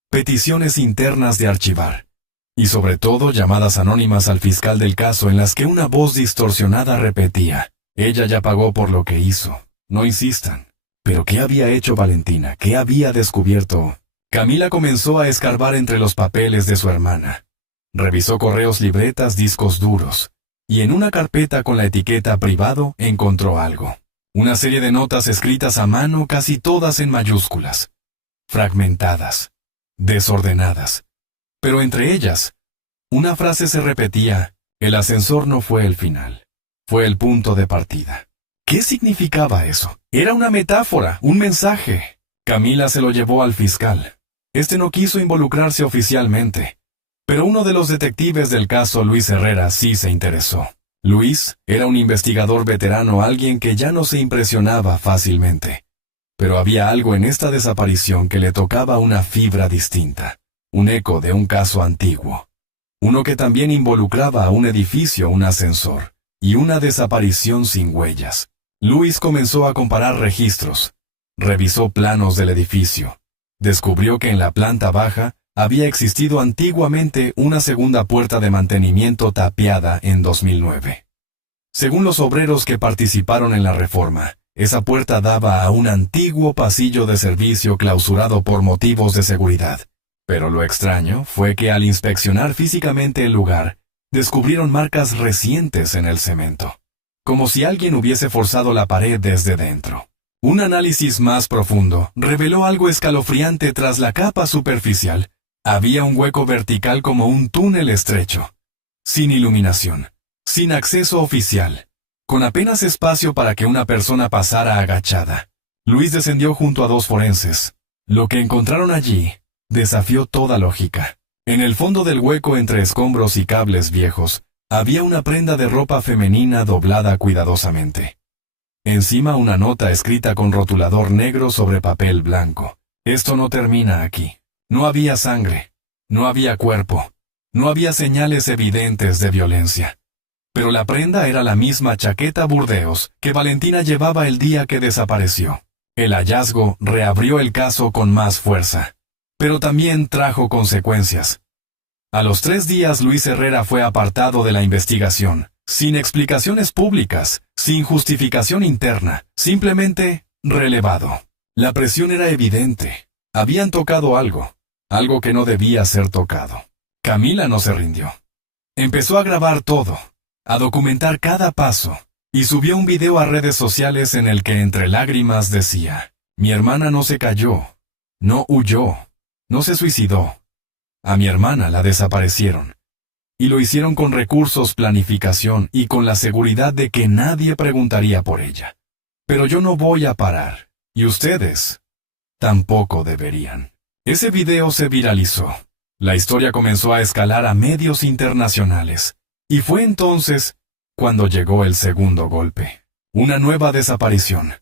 peticiones internas de archivar, y sobre todo llamadas anónimas al fiscal del caso en las que una voz distorsionada repetía: ella ya pagó por lo que hizo, no insistan. ¿Pero qué había hecho Valentina? ¿Qué había descubierto? Camila comenzó a escarbar entre los papeles de su hermana. Revisó correos, libretas, discos duros, y en una carpeta con la etiqueta privado encontró algo. Una serie de notas escritas a mano, casi todas en mayúsculas, fragmentadas, desordenadas. Pero entre ellas, una frase se repetía: el ascensor no fue el final, fue el punto de partida. ¿Qué significaba eso? Era una metáfora, un mensaje. Camila se lo llevó al fiscal. Este no quiso involucrarse oficialmente, pero uno de los detectives del caso, Luis Herrera, sí se interesó. Luis era un investigador veterano, alguien que ya no se impresionaba fácilmente. Pero había algo en esta desaparición que le tocaba una fibra distinta, un eco de un caso antiguo. Uno que también involucraba a un edificio, un ascensor, y una desaparición sin huellas. Luis comenzó a comparar registros. Revisó planos del edificio. Descubrió que en la planta baja había existido antiguamente una segunda puerta de mantenimiento tapiada en 2009. Según los obreros que participaron en la reforma, esa puerta daba a un antiguo pasillo de servicio clausurado por motivos de seguridad. Pero lo extraño fue que al inspeccionar físicamente el lugar, descubrieron marcas recientes en el cemento, como si alguien hubiese forzado la pared desde dentro. Un análisis más profundo reveló algo escalofriante tras la capa superficial. Había un hueco vertical como un túnel estrecho, sin iluminación, sin acceso oficial, con apenas espacio para que una persona pasara agachada. Luis descendió junto a dos forenses. Lo que encontraron allí desafió toda lógica. En el fondo del hueco, entre escombros y cables viejos, había una prenda de ropa femenina doblada cuidadosamente. Encima una nota escrita con rotulador negro sobre papel blanco. Esto no termina aquí. No había sangre, no había cuerpo, no había señales evidentes de violencia. Pero la prenda era la misma chaqueta Burdeos que Valentina llevaba el día que desapareció. El hallazgo reabrió el caso con más fuerza, pero también trajo consecuencias. A los 3 días Luis Herrera fue apartado de la investigación, sin explicaciones públicas, sin justificación interna, simplemente relevado. La presión era evidente. Habían tocado algo que no debía ser tocado. Camila no se rindió. Empezó a grabar todo, a documentar cada paso, y subió un video a redes sociales en el que entre lágrimas decía: mi hermana no se cayó, no huyó, no se suicidó. A mi hermana la desaparecieron. Y lo hicieron con recursos, planificación y con la seguridad de que nadie preguntaría por ella. Pero yo no voy a parar, y ustedes tampoco deberían. Ese video se viralizó. La historia comenzó a escalar a medios internacionales. Y fue entonces cuando llegó el segundo golpe. Una nueva desaparición.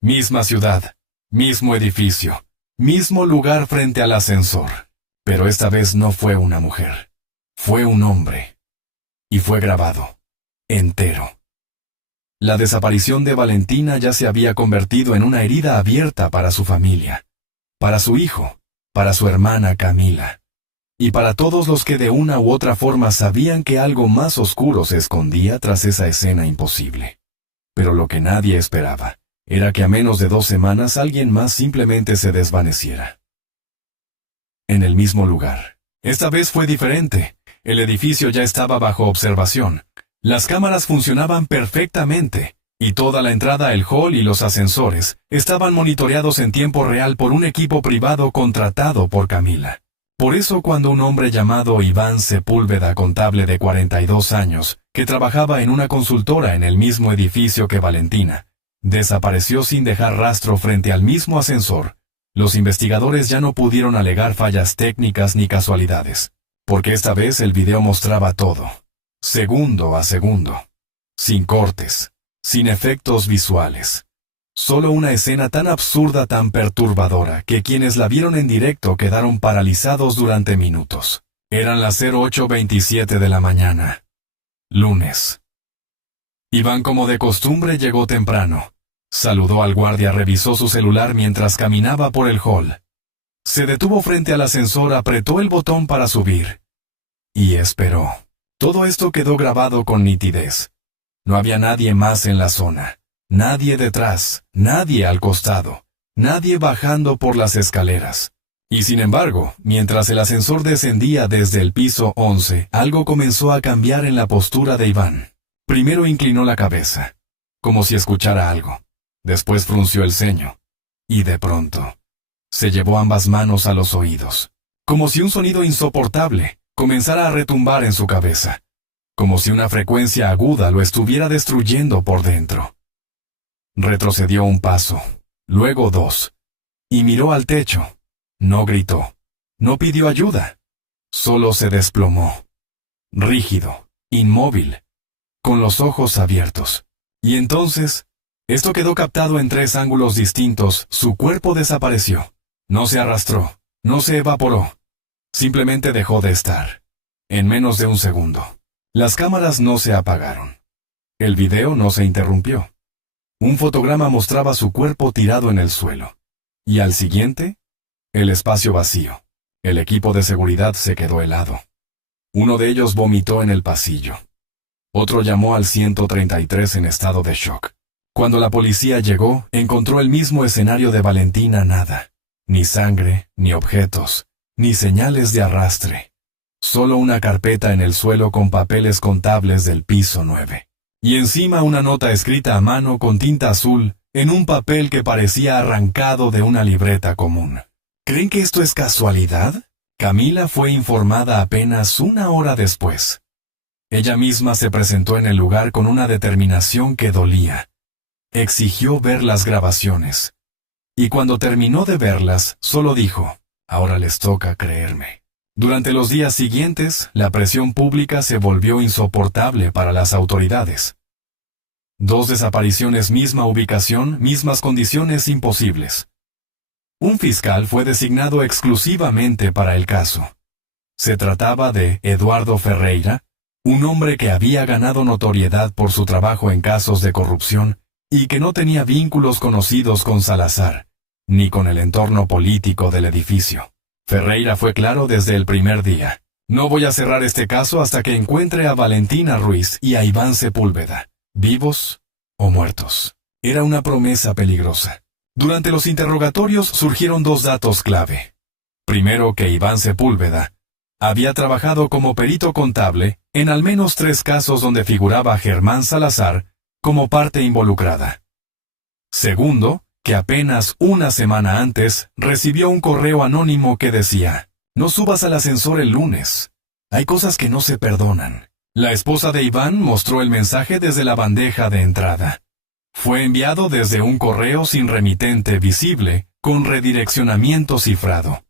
Misma ciudad, mismo edificio, mismo lugar frente al ascensor. Pero esta vez no fue una mujer. Fue un hombre. Y fue grabado. Entero. La desaparición de Valentina ya se había convertido en una herida abierta para su familia, para su hijo, para su hermana Camila, y para todos los que de una u otra forma sabían que algo más oscuro se escondía tras esa escena imposible. Pero lo que nadie esperaba era que a menos de 2 semanas alguien más simplemente se desvaneciera. En el mismo lugar. Esta vez fue diferente. El edificio ya estaba bajo observación. Las cámaras funcionaban perfectamente, y toda la entrada, el hall y los ascensores estaban monitoreados en tiempo real por un equipo privado contratado por Camila. Por eso cuando un hombre llamado Iván Sepúlveda, contable de 42 años, que trabajaba en una consultora en el mismo edificio que Valentina, Desapareció sin dejar rastro frente al mismo ascensor. Los investigadores ya no pudieron alegar fallas técnicas ni casualidades, porque esta vez el video mostraba todo, segundo a segundo, sin cortes, sin efectos visuales. Solo una escena tan absurda, tan perturbadora, que quienes la vieron en directo quedaron paralizados durante minutos. Eran las 08:27 de la mañana. Lunes. Iván, como de costumbre, llegó temprano. Saludó al guardia, revisó su celular mientras caminaba por el hall. Se detuvo frente al ascensor, apretó el botón para subir. Y esperó. Todo esto quedó grabado con nitidez. No había nadie más en la zona. Nadie detrás, nadie al costado, nadie bajando por las escaleras. Y sin embargo, mientras el ascensor descendía desde el piso 11, algo comenzó a cambiar en la postura de Iván. Primero inclinó la cabeza, como si escuchara algo. Después frunció el ceño. Y de pronto, se llevó ambas manos a los oídos. Como si un sonido insoportable comenzara a retumbar en su cabeza. Como si una frecuencia aguda lo estuviera destruyendo por dentro. Retrocedió un paso, luego 2, y miró al techo. No gritó, no pidió ayuda, solo se desplomó, rígido, inmóvil, con los ojos abiertos. Y entonces, esto quedó captado en 3 ángulos distintos, su cuerpo desapareció. No se arrastró, no se evaporó, simplemente dejó de estar. En menos de un segundo. Las cámaras no se apagaron. El video no se interrumpió. Un fotograma mostraba su cuerpo tirado en el suelo. Y al siguiente, el espacio vacío. El equipo de seguridad se quedó helado. Uno de ellos vomitó en el pasillo. Otro llamó al 133 en estado de shock. Cuando la policía llegó, encontró el mismo escenario de Valentina, nada. Ni sangre, ni objetos, ni señales de arrastre. Solo una carpeta en el suelo con papeles contables del piso 9. Y encima una nota escrita a mano con tinta azul, en un papel que parecía arrancado de una libreta común. ¿Creen que esto es casualidad? Camila fue informada apenas 1 hora después. Ella misma se presentó en el lugar con una determinación que dolía. Exigió ver las grabaciones. Y cuando terminó de verlas, solo dijo, ahora les toca creerme. Durante los días siguientes, la presión pública se volvió insoportable para las autoridades. 2 desapariciones, misma ubicación, mismas condiciones imposibles. Un fiscal fue designado exclusivamente para el caso. Se trataba de Eduardo Ferreira, un hombre que había ganado notoriedad por su trabajo en casos de corrupción y que no tenía vínculos conocidos con Salazar, ni con el entorno político del edificio. Ferreira fue claro desde el primer día. No voy a cerrar este caso hasta que encuentre a Valentina Ruiz y a Iván Sepúlveda, vivos o muertos. Era una promesa peligrosa. Durante los interrogatorios surgieron 2 datos clave. Primero, que Iván Sepúlveda había trabajado como perito contable en al menos 3 casos donde figuraba Germán Salazar como parte involucrada. Segundo, que apenas una semana antes recibió un correo anónimo que decía, no subas al ascensor el lunes. Hay cosas que no se perdonan. La esposa de Iván mostró el mensaje desde la bandeja de entrada. Fue enviado desde un correo sin remitente visible, con redireccionamiento cifrado.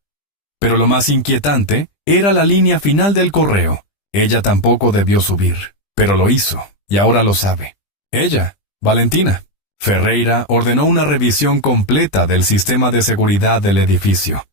Pero lo más inquietante era la línea final del correo. Ella tampoco debió subir, pero lo hizo, y ahora lo sabe. Ella, Valentina. Ferreira ordenó una revisión completa del sistema de seguridad del edificio.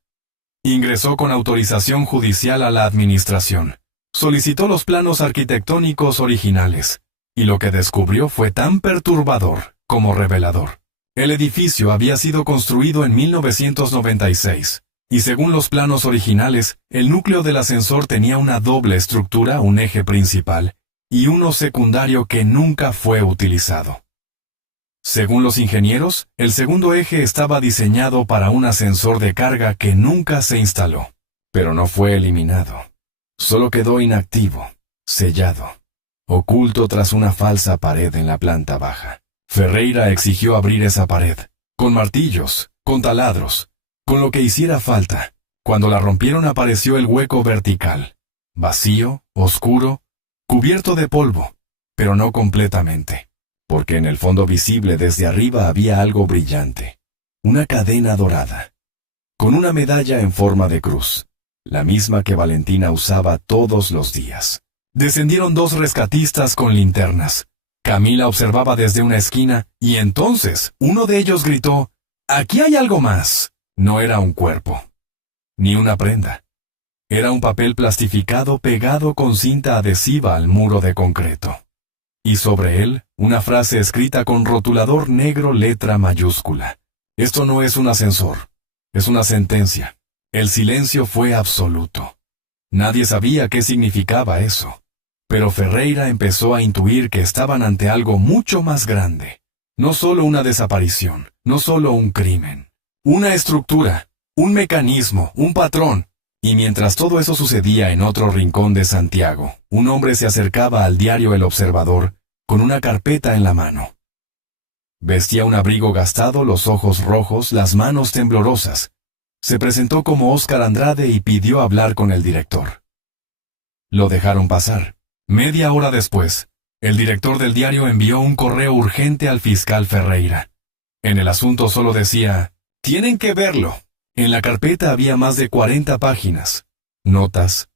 Ingresó con autorización judicial a la administración. Solicitó los planos arquitectónicos originales, y lo que descubrió fue tan perturbador como revelador. El edificio había sido construido en 1996, y según los planos originales, el núcleo del ascensor tenía una doble estructura, un eje principal, y uno secundario que nunca fue utilizado. Según los ingenieros, el segundo eje estaba diseñado para un ascensor de carga que nunca se instaló, pero no fue eliminado. Solo quedó inactivo, sellado, oculto tras una falsa pared en la planta baja. Ferreira exigió abrir esa pared, con martillos, con taladros, con lo que hiciera falta. Cuando la rompieron apareció el hueco vertical, vacío, oscuro, cubierto de polvo, pero no completamente. porque en el fondo visible desde arriba había algo brillante, una cadena dorada, con una medalla en forma de cruz, la misma que Valentina usaba todos los días. Descendieron 2 rescatistas con linternas. Camila observaba desde una esquina, y entonces uno de ellos gritó, «¡Aquí hay algo más!». No era un cuerpo, ni una prenda. Era un papel plastificado pegado con cinta adhesiva al muro de concreto. Y sobre él, una frase escrita con rotulador negro, letra mayúscula. «Esto no es un ascensor, es una sentencia». El silencio fue absoluto. Nadie sabía qué significaba eso. Pero Ferreira empezó a intuir que estaban ante algo mucho más grande. No solo una desaparición, no solo un crimen. Una estructura, un mecanismo, un patrón. Y mientras todo eso sucedía en otro rincón de Santiago, un hombre se acercaba al diario El Observador con una carpeta en la mano. Vestía un abrigo gastado, los ojos rojos, las manos temblorosas. Se presentó como Óscar Andrade y pidió hablar con el director. Lo dejaron pasar. Media hora después, el director del diario envió un correo urgente al fiscal Ferreira. En el asunto solo decía, «Tienen que verlo». En la carpeta había más de 40 páginas. Notas,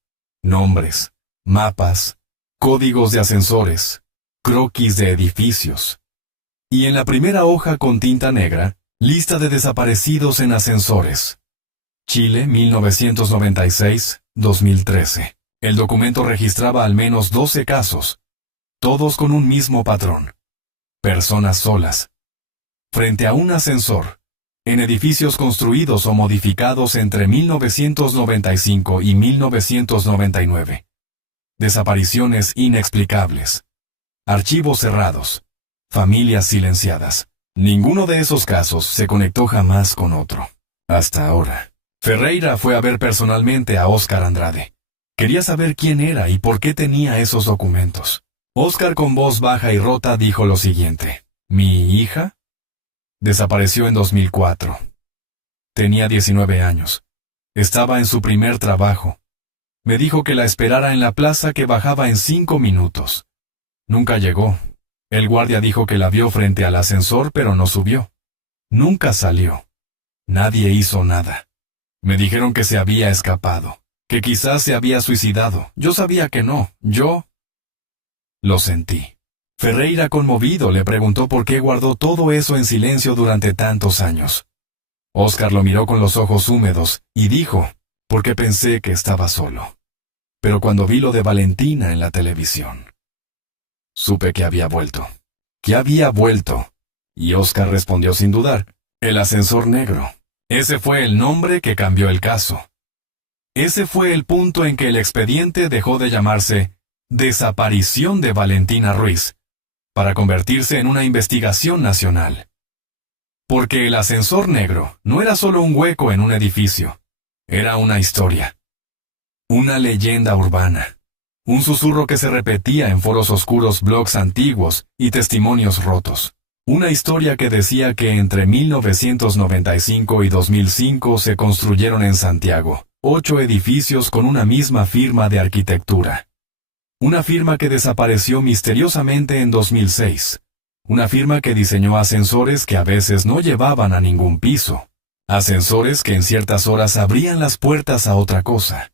nombres, mapas, códigos de ascensores, croquis de edificios. Y en la primera hoja con tinta negra, lista de desaparecidos en ascensores. Chile, 1996-2013. El documento registraba al menos 12 casos, todos con un mismo patrón. Personas solas. Frente a un ascensor, en edificios construidos o modificados entre 1995 y 1999. Desapariciones inexplicables. Archivos cerrados. Familias silenciadas. Ninguno de esos casos se conectó jamás con otro. Hasta ahora. Ferreira fue a ver personalmente a Óscar Andrade. Quería saber quién era y por qué tenía esos documentos. Óscar con voz baja y rota dijo lo siguiente. ¿Mi hija? Desapareció en 2004. Tenía 19 años. Estaba en su primer trabajo. Me dijo que la esperara en la plaza, que bajaba en 5 minutos. Nunca llegó. El guardia dijo que la vio frente al ascensor, pero no subió. Nunca salió. Nadie hizo nada. Me dijeron que se había escapado, que quizás se había suicidado. Yo sabía que no. Yo lo sentí. Ferreira, conmovido, le preguntó por qué guardó todo eso en silencio durante tantos años. Óscar lo miró con los ojos húmedos y dijo, porque pensé que estaba solo. Pero cuando vi lo de Valentina en la televisión, supe que había vuelto. Que había vuelto. Y Óscar respondió sin dudar, el ascensor negro. Ese fue el nombre que cambió el caso. Ese fue el punto en que el expediente dejó de llamarse Desaparición de Valentina Ruiz, para convertirse en una investigación nacional. Porque el ascensor negro no era solo un hueco en un edificio, era una historia. Una leyenda urbana. Un susurro que se repetía en foros oscuros, blogs antiguos y testimonios rotos. Una historia que decía que entre 1995 y 2005 se construyeron en Santiago 8 edificios con una misma firma de arquitectura. Una firma que desapareció misteriosamente en 2006. Una firma que diseñó ascensores que a veces no llevaban a ningún piso. Ascensores que en ciertas horas abrían las puertas a otra cosa.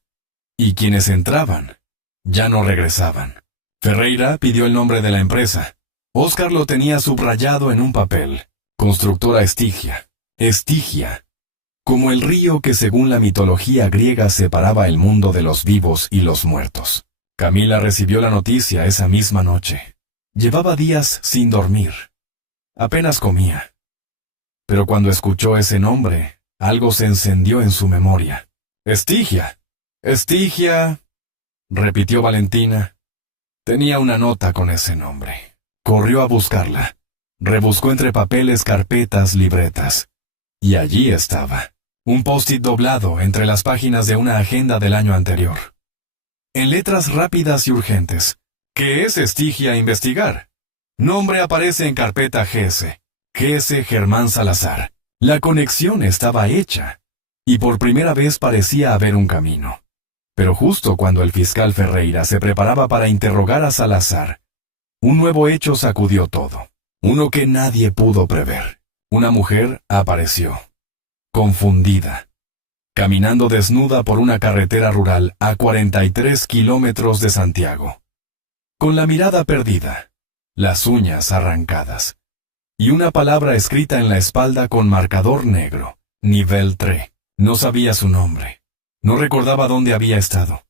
Y quienes entraban, ya no regresaban. Ferreira pidió el nombre de la empresa. Óscar lo tenía subrayado en un papel. Constructora Estigia. Estigia. Como el río que según la mitología griega separaba el mundo de los vivos y los muertos. Camila recibió la noticia esa misma noche. Llevaba días sin dormir. Apenas comía. Pero cuando escuchó ese nombre, algo se encendió en su memoria. Estigia. Estigia, repitió Valentina. Tenía una nota con ese nombre. Corrió a buscarla. Rebuscó entre papeles, carpetas, libretas. Y allí estaba. Un post-it doblado entre las páginas de una agenda del año anterior. En letras rápidas y urgentes. ¿Qué es Estigia investigar? Nombre aparece en carpeta GS. GS Germán Salazar. La conexión estaba hecha. Y por primera vez parecía haber un camino. Pero justo cuando el fiscal Ferreira se preparaba para interrogar a Salazar, un nuevo hecho sacudió todo. Uno que nadie pudo prever. Una mujer apareció, confundida, caminando desnuda por una carretera rural a 43 kilómetros de Santiago, con la mirada perdida, las uñas arrancadas, y una palabra escrita en la espalda con marcador negro, nivel 3. No sabía su nombre, no recordaba dónde había estado.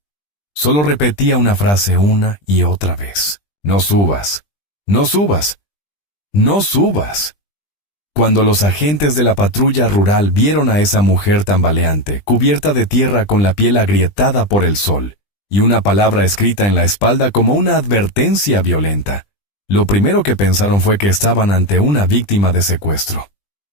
Solo repetía una frase una y otra vez. No subas, no subas, no subas. Cuando los agentes de la patrulla rural vieron a esa mujer tambaleante, cubierta de tierra con la piel agrietada por el sol, y una palabra escrita en la espalda como una advertencia violenta, lo primero que pensaron fue que estaban ante una víctima de secuestro.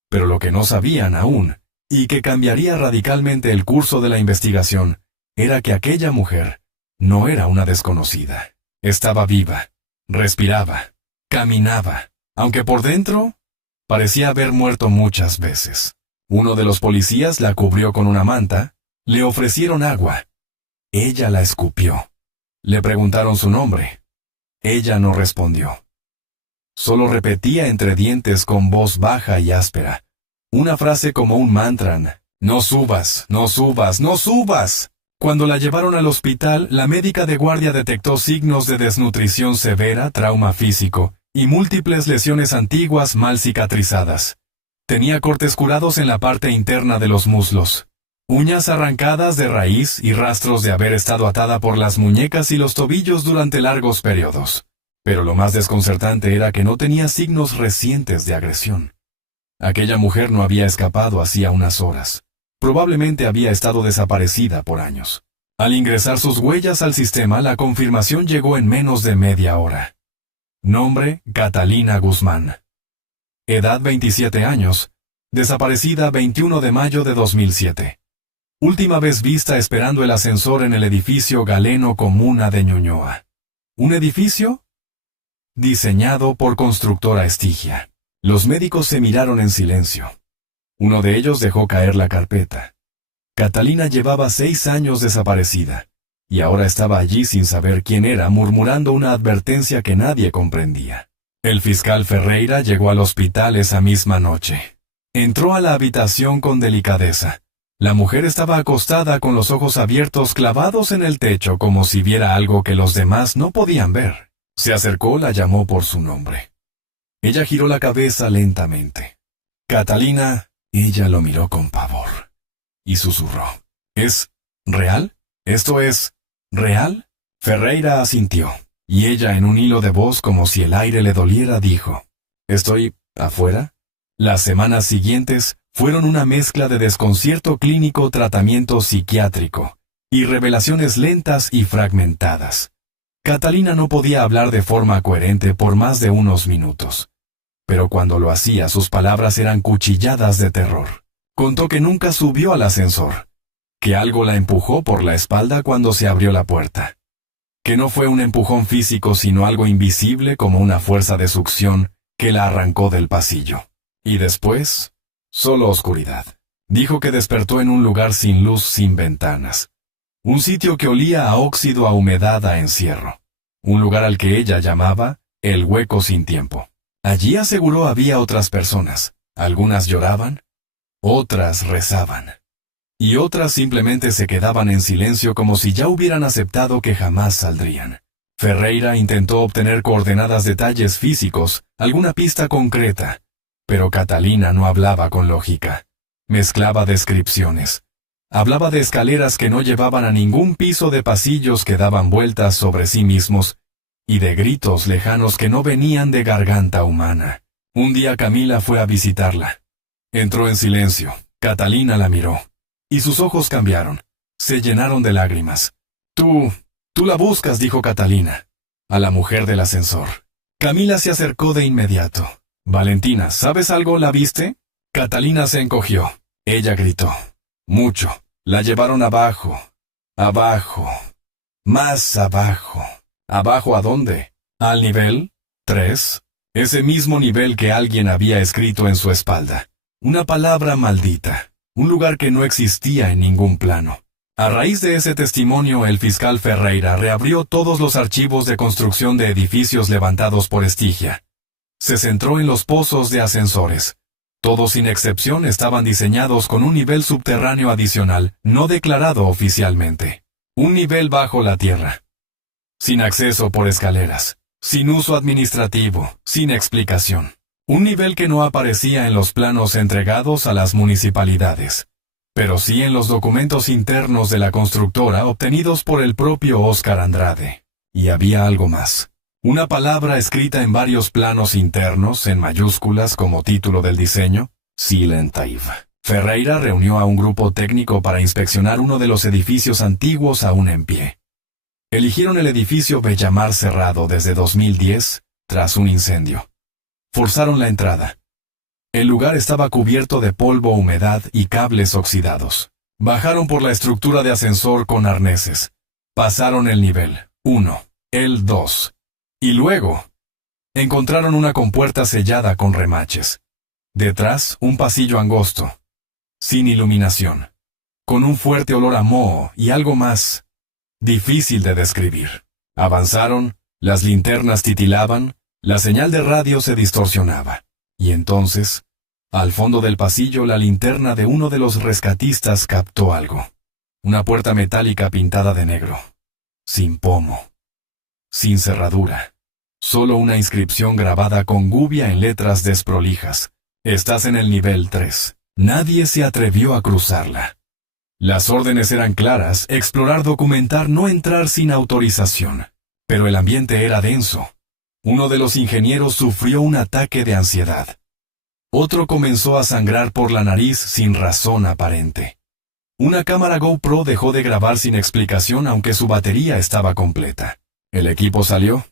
Pero lo que no sabían aún, y que cambiaría radicalmente el curso de la investigación, era que aquella mujer no era una desconocida. Estaba viva, respiraba, caminaba, aunque por dentro parecía haber muerto muchas veces. Uno de los policías la cubrió con una manta, le ofrecieron agua. Ella la escupió. Le preguntaron su nombre. Ella no respondió. Solo repetía entre dientes con voz baja y áspera, una frase como un mantra: no subas, no subas, no subas. Cuando la llevaron al hospital, la médica de guardia detectó signos de desnutrición severa, trauma físico y múltiples lesiones antiguas mal cicatrizadas. Tenía cortes curados en la parte interna de los muslos, uñas arrancadas de raíz y rastros de haber estado atada por las muñecas y los tobillos durante largos periodos. Pero lo más desconcertante era que no tenía signos recientes de agresión. Aquella mujer no había escapado hacía unas horas. Probablemente había estado desaparecida por años. Al ingresar sus huellas al sistema, la confirmación llegó en menos de media hora. Nombre: Catalina Guzmán. Edad: 27 años. Desaparecida 21 de mayo de 2007. Última vez vista esperando el ascensor en el edificio Galeno Comuna de Ñuñoa. ¿Un edificio? Diseñado por Constructora Estigia. Los médicos se miraron en silencio. Uno de ellos dejó caer la carpeta. Catalina llevaba 6 años desaparecida, y ahora estaba allí sin saber quién era, murmurando una advertencia que nadie comprendía. El fiscal Ferreira llegó al hospital esa misma noche. Entró a la habitación con delicadeza. La mujer estaba acostada con los ojos abiertos clavados en el techo como si viera algo que los demás no podían ver. Se acercó, la llamó por su nombre. Ella giró la cabeza lentamente. Catalina. Ella lo miró con pavor y susurró: ¿Es real? ¿Esto es real? Ferreira asintió, y ella, en un hilo de voz como si el aire le doliera, dijo: ¿Estoy afuera? Las semanas siguientes fueron una mezcla de desconcierto clínico, tratamiento psiquiátrico y revelaciones lentas y fragmentadas. Catalina no podía hablar de forma coherente por más de unos minutos. Pero cuando lo hacía, sus palabras eran cuchilladas de terror. Contó que nunca subió al ascensor, que algo la empujó por la espalda cuando se abrió la puerta, que no fue un empujón físico sino algo invisible como una fuerza de succión que la arrancó del pasillo. Y después, solo oscuridad. Dijo que despertó en un lugar sin luz, sin ventanas. Un sitio que olía a óxido, a humedad, a encierro. Un lugar al que ella llamaba el hueco sin tiempo. Allí, aseguró, había otras personas. Algunas lloraban, otras rezaban, y otras simplemente se quedaban en silencio como si ya hubieran aceptado que jamás saldrían. Ferreira intentó obtener coordenadas, detalles físicos, alguna pista concreta, pero Catalina no hablaba con lógica. Mezclaba descripciones. Hablaba de escaleras que no llevaban a ningún piso, de pasillos que daban vueltas sobre sí mismos, y de gritos lejanos que no venían de garganta humana. Un día Camila fue a visitarla. Entró en silencio. Catalina la miró, y sus ojos cambiaron. Se llenaron de lágrimas. Tú la buscas», dijo Catalina, a la mujer del ascensor. Camila se acercó de inmediato. «Valentina, ¿sabes algo? ¿La viste?» Catalina se encogió. Ella gritó. «Mucho. La llevaron abajo. Abajo. Más abajo». ¿Abajo a dónde? ¿Al nivel 3? Ese mismo nivel que alguien había escrito en su espalda. Una palabra maldita. Un lugar que no existía en ningún plano. A raíz de ese testimonio, el fiscal Ferreira reabrió todos los archivos de construcción de edificios levantados por Estigia. se centró en los pozos de ascensores. Todos sin excepción estaban diseñados con un nivel subterráneo adicional, no declarado oficialmente. Un nivel bajo la tierra. Sin acceso por escaleras. Sin uso administrativo. Sin explicación. Un nivel que no aparecía en los planos entregados a las municipalidades, pero sí en los documentos internos de la constructora obtenidos por el propio Oscar Andrade. Y había algo más. Una palabra escrita en varios planos internos, en mayúsculas como título del diseño, Silent Eve. Ferreira reunió a un grupo técnico para inspeccionar uno de los edificios antiguos aún en pie. Eligieron el edificio Bellamar cerrado desde 2010, tras un incendio. Forzaron la entrada. El lugar estaba cubierto de polvo, humedad y cables oxidados. Bajaron por la estructura de ascensor con arneses. Pasaron el nivel 1, el 2. Y luego, encontraron una compuerta sellada con remaches. Detrás, un pasillo angosto, sin iluminación, con un fuerte olor a moho y algo más, difícil de describir. Avanzaron, las linternas titilaban, la señal de radio se distorsionaba. Y entonces, al fondo del pasillo, la linterna de uno de los rescatistas captó algo. Una puerta metálica pintada de negro, sin pomo. Sin cerradura. Solo una inscripción grabada con gubia en letras desprolijas. Estás en el nivel 3. Nadie se atrevió a cruzarla. Las órdenes eran claras: explorar, documentar, no entrar sin autorización. Pero el ambiente era denso. Uno de los ingenieros sufrió un ataque de ansiedad. Otro comenzó a sangrar por la nariz sin razón aparente. Una cámara GoPro dejó de grabar sin explicación aunque su batería estaba completa. El equipo salió.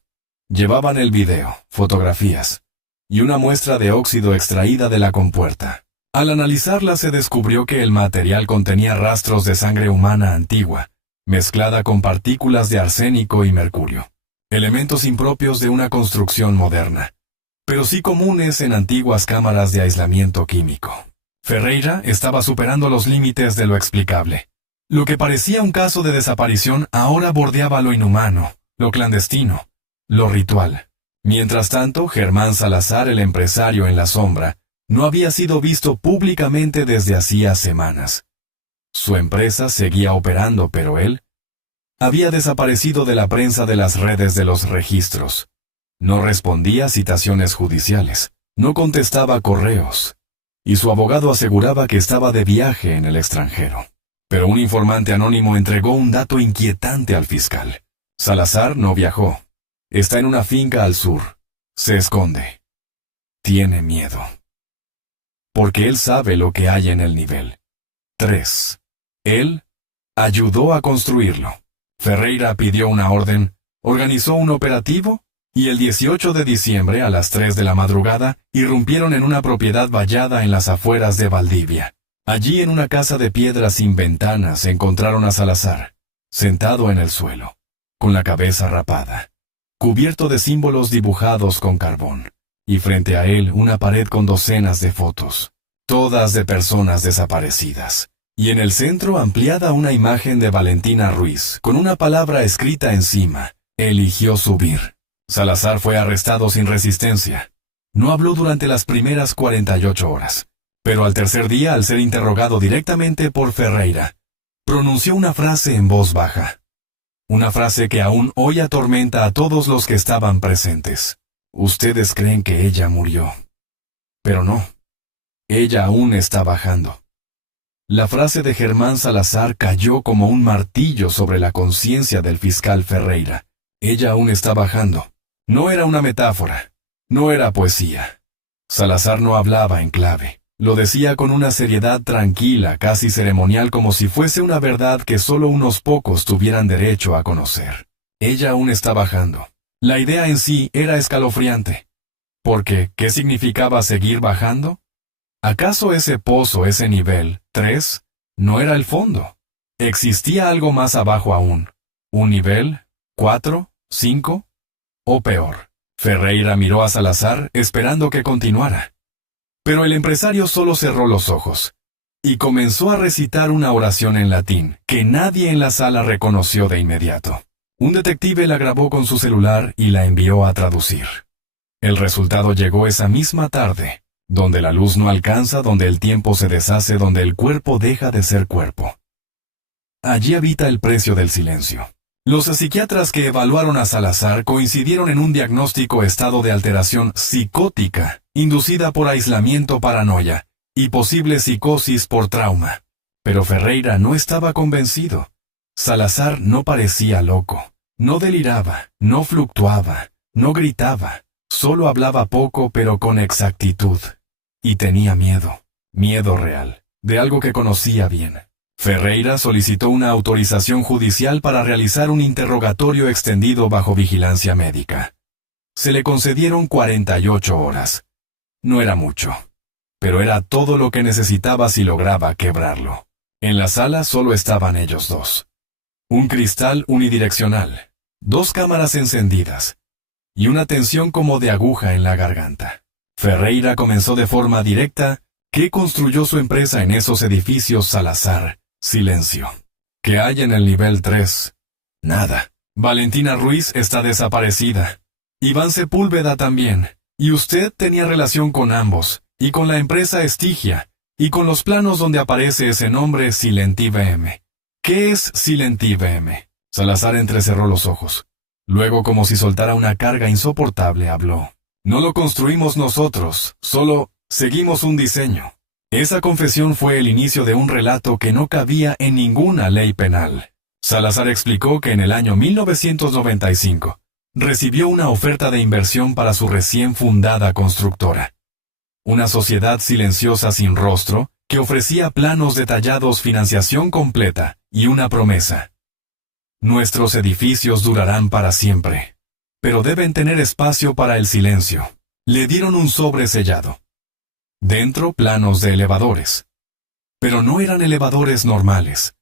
Llevaban el video, fotografías, y una muestra de óxido extraída de la compuerta. Al analizarla se descubrió que el material contenía rastros de sangre humana antigua, mezclada con partículas de arsénico y mercurio. Elementos impropios de una construcción moderna, pero sí comunes en antiguas cámaras de aislamiento químico. Ferreira estaba superando los límites de lo explicable. Lo que parecía un caso de desaparición ahora bordeaba lo inhumano, lo clandestino, lo ritual. Mientras tanto, Germán Salazar, el empresario en la sombra, no había sido visto públicamente desde hacía semanas. Su empresa seguía operando, pero él había desaparecido de la prensa, de las redes, de los registros. No respondía a citaciones judiciales, no contestaba correos, y su abogado aseguraba que estaba de viaje en el extranjero. Pero un informante anónimo entregó un dato inquietante al fiscal. Salazar no viajó. Está en una finca al sur. Se esconde. Tiene miedo. Porque él sabe lo que hay en el nivel 3. Él ayudó a construirlo. Ferreira pidió una orden, organizó un operativo, y el 18 de diciembre a las 3 de la madrugada irrumpieron en una propiedad vallada en las afueras de Valdivia. Allí, en una casa de piedra sin ventanas, encontraron a Salazar, sentado en el suelo, con la cabeza rapada, cubierto de símbolos dibujados con carbón, y frente a él una pared con docenas de fotos, todas de personas desaparecidas, y en el centro ampliada una imagen de Valentina Ruiz, con una palabra escrita encima: eligió subir. Salazar fue arrestado sin resistencia. No habló durante las primeras 48 horas, pero al tercer día, al ser interrogado directamente por Ferreira, pronunció una frase en voz baja. Una frase que aún hoy atormenta a todos los que estaban presentes. Ustedes creen que ella murió. Pero no. Ella aún está bajando. La frase de Germán Salazar cayó como un martillo sobre la conciencia del fiscal Ferreira. Ella aún está bajando. No era una metáfora. No era poesía. Salazar no hablaba en clave. Lo decía con una seriedad tranquila, casi ceremonial, como si fuese una verdad que solo unos pocos tuvieran derecho a conocer. Ella aún está bajando. La idea en sí era escalofriante. Porque, ¿qué significaba seguir bajando? ¿Acaso ese pozo, ese nivel 3, no era el fondo? ¿Existía algo más abajo aún? ¿Un nivel 4, 5? ¿O peor? Ferreira miró a Salazar esperando que continuara. Pero el empresario solo cerró los ojos y comenzó a recitar una oración en latín que nadie en la sala reconoció de inmediato. Un detective la grabó con su celular y la envió a traducir. El resultado llegó esa misma tarde, donde la luz no alcanza, donde el tiempo se deshace, donde el cuerpo deja de ser cuerpo. Allí habita el precio del silencio. Los psiquiatras que evaluaron a Salazar coincidieron en un diagnóstico estado de alteración psicótica, inducida por aislamiento, paranoia, y posible psicosis por trauma. Pero Ferreira no estaba convencido. Salazar no parecía loco, no deliraba, no fluctuaba, no gritaba, solo hablaba poco pero con exactitud. Y tenía miedo, miedo real, de algo que conocía bien. Ferreira solicitó una autorización judicial para realizar un interrogatorio extendido bajo vigilancia médica. Se le concedieron 48 horas. No era mucho, pero era todo lo que necesitaba si lograba quebrarlo. En la sala solo estaban ellos dos. Un cristal unidireccional, 2 cámaras encendidas, y una tensión como de aguja en la garganta. Ferreira comenzó de forma directa. ¿Qué construyó su empresa en esos edificios, Salazar? Silencio. ¿Qué hay en el nivel 3? Nada. Valentina Ruiz está desaparecida. Iván Sepúlveda también. Y usted tenía relación con ambos, y con la empresa Estigia, y con los planos donde aparece ese nombre Silenti VM. ¿Qué es Silenti VM? Salazar entrecerró los ojos. Luego, como si soltara una carga insoportable, habló. No lo construimos nosotros, solo seguimos un diseño. Esa confesión fue el inicio de un relato que no cabía en ninguna ley penal. Salazar explicó que en el año 1995 recibió una oferta de inversión para su recién fundada constructora. Una sociedad silenciosa sin rostro que ofrecía planos detallados, financiación completa y una promesa. Nuestros edificios durarán para siempre, pero deben tener espacio para el silencio. Le dieron un sobre sellado. Dentro, planos de elevadores. Pero no eran elevadores normales.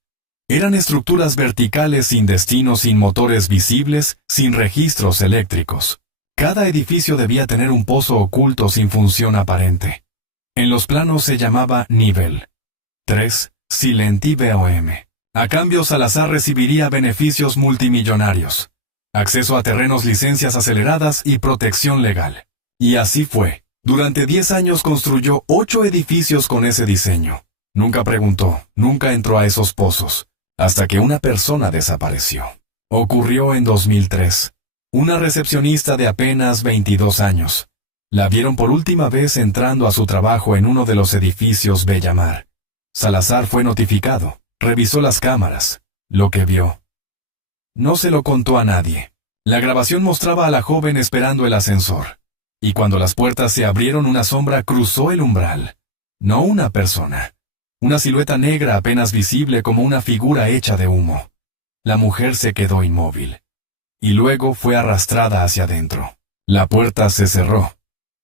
Eran estructuras verticales sin destino, sin motores visibles, sin registros eléctricos. Cada edificio debía tener un pozo oculto sin función aparente. En los planos se llamaba nivel 3, Silenti VOM. A cambio, Salazar recibiría beneficios multimillonarios, acceso a terrenos, licencias aceleradas y protección legal. Y así fue. Durante 10 años construyó 8 edificios con ese diseño. Nunca preguntó, nunca entró a esos pozos, hasta que una persona desapareció. Ocurrió en 2003. Una recepcionista de apenas 22 años. La vieron por última vez entrando a su trabajo en uno de los edificios Bellamar. Salazar fue notificado, revisó las cámaras, lo que vio. No se lo contó a nadie. La grabación mostraba a la joven esperando el ascensor. Y cuando las puertas se abrieron, una sombra cruzó el umbral. No una persona. Una silueta negra apenas visible como una figura hecha de humo. La mujer se quedó inmóvil. Y luego fue arrastrada hacia adentro. La puerta se cerró.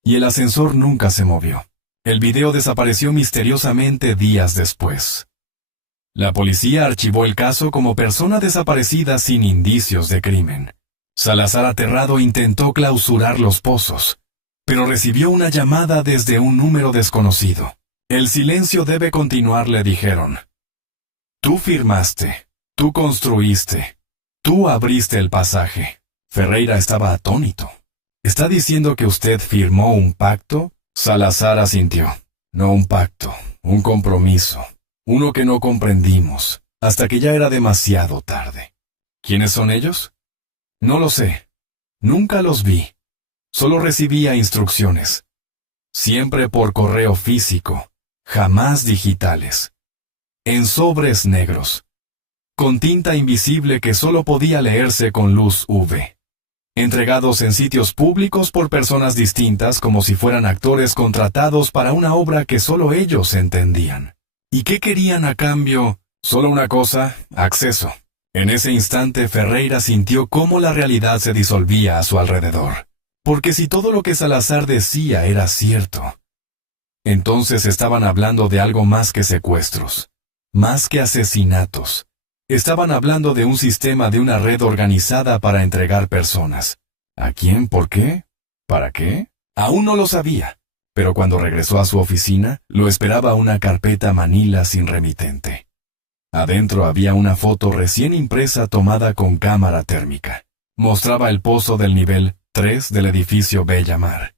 Y el ascensor nunca se movió. El video desapareció misteriosamente días después. La policía archivó el caso como persona desaparecida sin indicios de crimen. Salazar, aterrado, intentó clausurar los pozos, pero recibió una llamada desde un número desconocido. El silencio debe continuar, le dijeron. Tú firmaste, tú construiste, tú abriste el pasaje. Ferreira estaba atónito. ¿Está diciendo que usted firmó un pacto? Salazar asintió. No un pacto, un compromiso. Uno que no comprendimos, hasta que ya era demasiado tarde. ¿Quiénes son ellos? No lo sé. Nunca los vi. Solo recibía instrucciones. Siempre por correo físico, jamás digitales. En sobres negros. Con tinta invisible que solo podía leerse con luz UV. Entregados en sitios públicos por personas distintas como si fueran actores contratados para una obra que solo ellos entendían. ¿Y qué querían a cambio? Solo una cosa, acceso. En ese instante Ferreira sintió cómo la realidad se disolvía a su alrededor. Porque si todo lo que Salazar decía era cierto, entonces estaban hablando de algo más que secuestros, más que asesinatos. Estaban hablando de un sistema, de una red organizada para entregar personas. ¿A quién? ¿Por qué? ¿Para qué? Aún no lo sabía, pero cuando regresó a su oficina, lo esperaba una carpeta manila sin remitente. Adentro había una foto recién impresa tomada con cámara térmica. Mostraba el pozo del nivel 3 del edificio Bella Mar.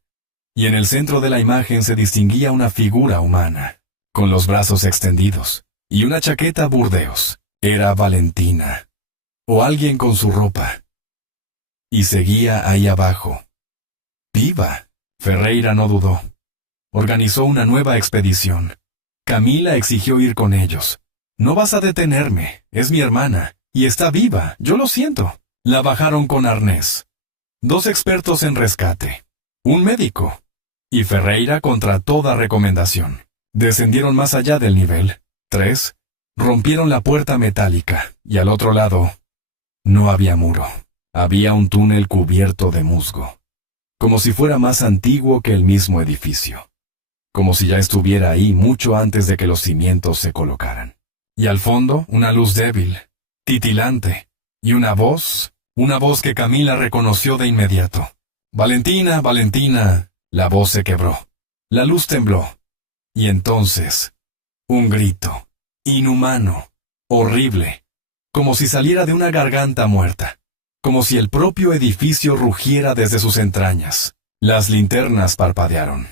Y en el centro de la imagen se distinguía una figura humana, con los brazos extendidos, y una chaqueta burdeos. Era Valentina, o alguien con su ropa. Y seguía ahí abajo. ¡Viva! Ferreira no dudó. Organizó una nueva expedición. Camila exigió ir con ellos. «No vas a detenerme, es mi hermana, y está viva, yo lo siento». La bajaron con arnés. 2 expertos en rescate, un médico, y Ferreira contra toda recomendación. Descendieron más allá del nivel. 3. Rompieron la puerta metálica, y al otro lado no había muro. Había un túnel cubierto de musgo, como si fuera más antiguo que el mismo edificio, como si ya estuviera ahí mucho antes de que los cimientos se colocaran. Y al fondo, una luz débil, titilante, y una voz que Camila reconoció de inmediato. «Valentina, Valentina». La voz se quebró. La luz tembló. Y entonces, un grito, inhumano, horrible, como si saliera de una garganta muerta, como si el propio edificio rugiera desde sus entrañas. Las linternas parpadearon.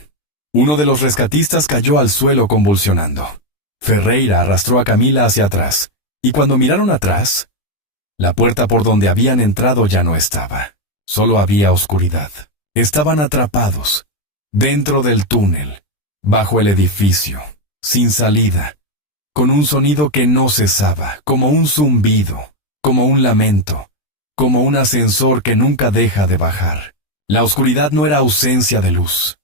Uno de los rescatistas cayó al suelo convulsionando. Ferreira arrastró a Camila hacia atrás, y cuando miraron atrás, la puerta por donde habían entrado ya no estaba. Solo había oscuridad. Estaban atrapados, dentro del túnel, bajo el edificio, sin salida, con un sonido que no cesaba, como un zumbido, como un lamento, como un ascensor que nunca deja de bajar. La oscuridad no era ausencia de luz.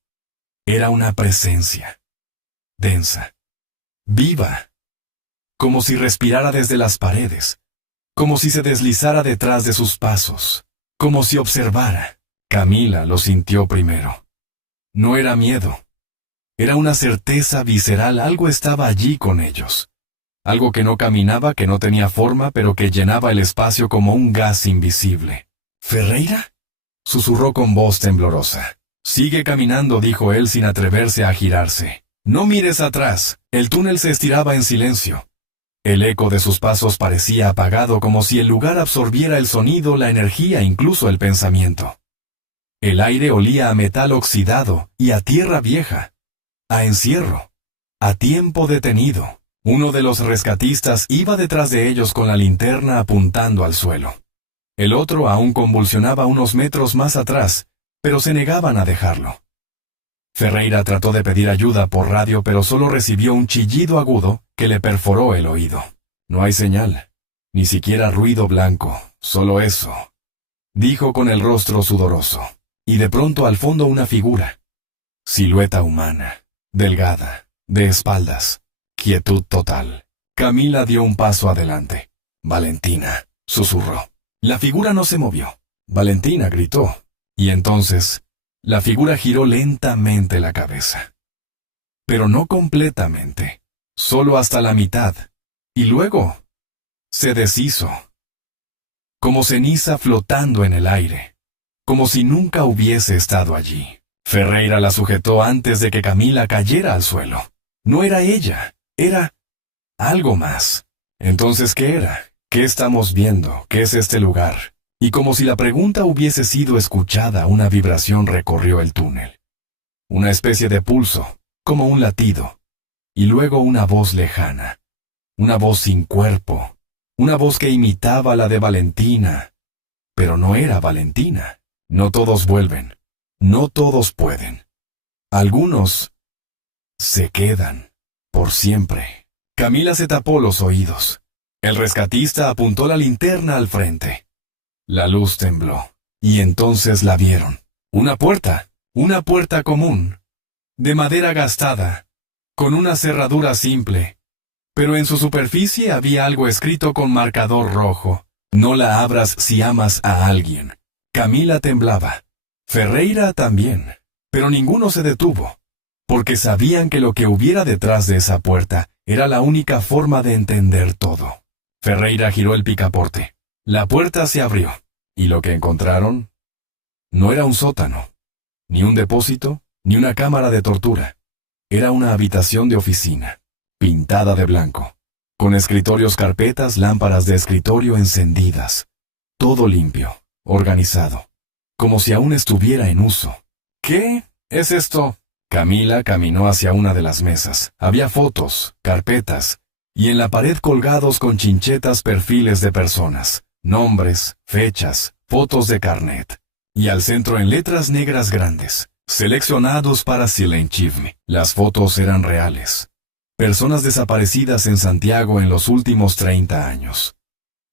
Era una presencia, densa, viva, como si respirara desde las paredes, como si se deslizara detrás de sus pasos, como si observara. Camila lo sintió primero. No era miedo. Era una certeza visceral, algo estaba allí con ellos. Algo que no caminaba, que no tenía forma, pero que llenaba el espacio como un gas invisible. ¿Ferreira?, susurró con voz temblorosa. «Sigue caminando», dijo él sin atreverse a girarse. «No mires atrás». El túnel se estiraba en silencio. El eco de sus pasos parecía apagado, como si el lugar absorbiera el sonido, la energía, incluso el pensamiento. El aire olía a metal oxidado y a tierra vieja, a encierro, a tiempo detenido. Uno de los rescatistas iba detrás de ellos con la linterna apuntando al suelo. El otro aún convulsionaba unos metros más atrás, pero se negaban a dejarlo. Ferreira trató de pedir ayuda por radio, pero solo recibió un chillido agudo que le perforó el oído. «No hay señal, ni siquiera ruido blanco, solo eso», dijo con el rostro sudoroso. Y de pronto al fondo una figura. Silueta humana, delgada, de espaldas, quietud total. Camila dio un paso adelante. «Valentina», susurró. La figura no se movió. «Valentina», gritó. Y entonces, la figura giró lentamente la cabeza. Pero no completamente, solo hasta la mitad. Y luego, se deshizo. Como ceniza flotando en el aire. Como si nunca hubiese estado allí. Ferreira la sujetó antes de que Camila cayera al suelo. No era ella, era algo más. Entonces, ¿qué era? ¿Qué estamos viendo? ¿Qué es este lugar? Y como si la pregunta hubiese sido escuchada, una vibración recorrió el túnel. Una especie de pulso, como un latido. Y luego una voz lejana. Una voz sin cuerpo. Una voz que imitaba la de Valentina. Pero no era Valentina. No todos vuelven. No todos pueden. Algunos se quedan por siempre. Camila se tapó los oídos. El rescatista apuntó la linterna al frente. La luz tembló, y entonces la vieron. Una puerta común, de madera gastada, con una cerradura simple. Pero en su superficie había algo escrito con marcador rojo. «No la abras si amas a alguien». Camila temblaba. Ferreira también. Pero ninguno se detuvo, porque sabían que lo que hubiera detrás de esa puerta era la única forma de entender todo. Ferreira giró el picaporte. La puerta se abrió, y lo que encontraron no era un sótano, ni un depósito, ni una cámara de tortura. Era una habitación de oficina, pintada de blanco, con escritorios, carpetas, lámparas de escritorio encendidas. Todo limpio, organizado. como si aún estuviera en uso. ¿Qué es esto? Camila caminó hacia una de las mesas. Había fotos, carpetas, y en la pared colgados con chinchetas perfiles de personas, nombres, fechas, fotos de carnet. Y al centro en letras negras grandes, seleccionados para Silenchivme. Las fotos eran reales. Personas desaparecidas en Santiago en los últimos 30 años.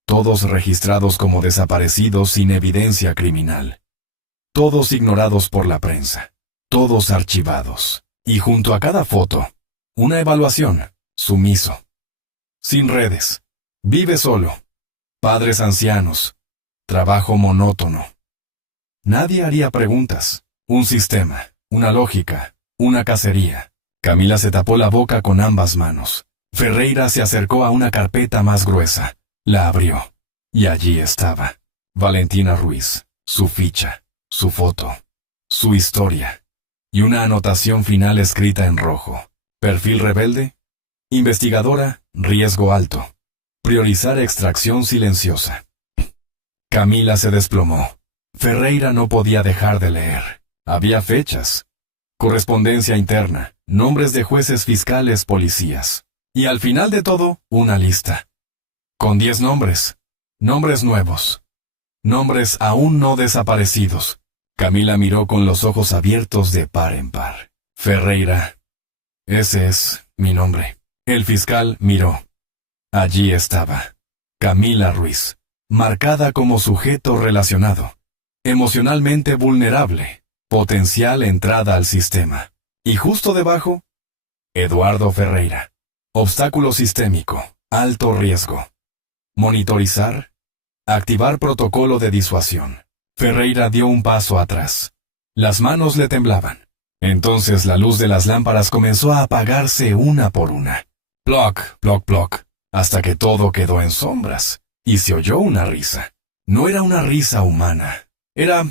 Todos registrados como desaparecidos sin evidencia criminal. Todos ignorados por la prensa. Todos archivados. Y junto a cada foto, una evaluación, sumiso. Sin redes. Vive solo. Padres ancianos. Trabajo monótono. Nadie haría preguntas. Un sistema, una lógica, una cacería. Camila se tapó la boca con ambas manos. Ferreira se acercó a una carpeta más gruesa. La abrió. Y allí estaba. Valentina Ruiz. Su ficha. Su foto. Su historia. Y una anotación final escrita en rojo. Perfil rebelde. Investigadora, riesgo alto. Priorizar extracción silenciosa. Camila se desplomó. Ferreira no podía dejar de leer. Había fechas. Correspondencia interna. Nombres de jueces, fiscales, policías. Y al final de todo, una lista. Con 10 nombres. Nombres nuevos. Nombres aún no desaparecidos. Camila miró con los ojos abiertos de par en par. Ferreira. Ese es mi nombre. El fiscal miró. Allí estaba. Camila Ruiz. Marcada como sujeto relacionado. Emocionalmente vulnerable. Potencial entrada al sistema. Y justo debajo, Eduardo Ferreira. Obstáculo sistémico. Alto riesgo. Monitorizar. Activar protocolo de disuasión. Ferreira dio un paso atrás. Las manos le temblaban. Entonces la luz de las lámparas comenzó a apagarse una por una. Ploc, ploc, ploc, hasta que todo quedó en sombras, y se oyó una risa. No era una risa humana. Era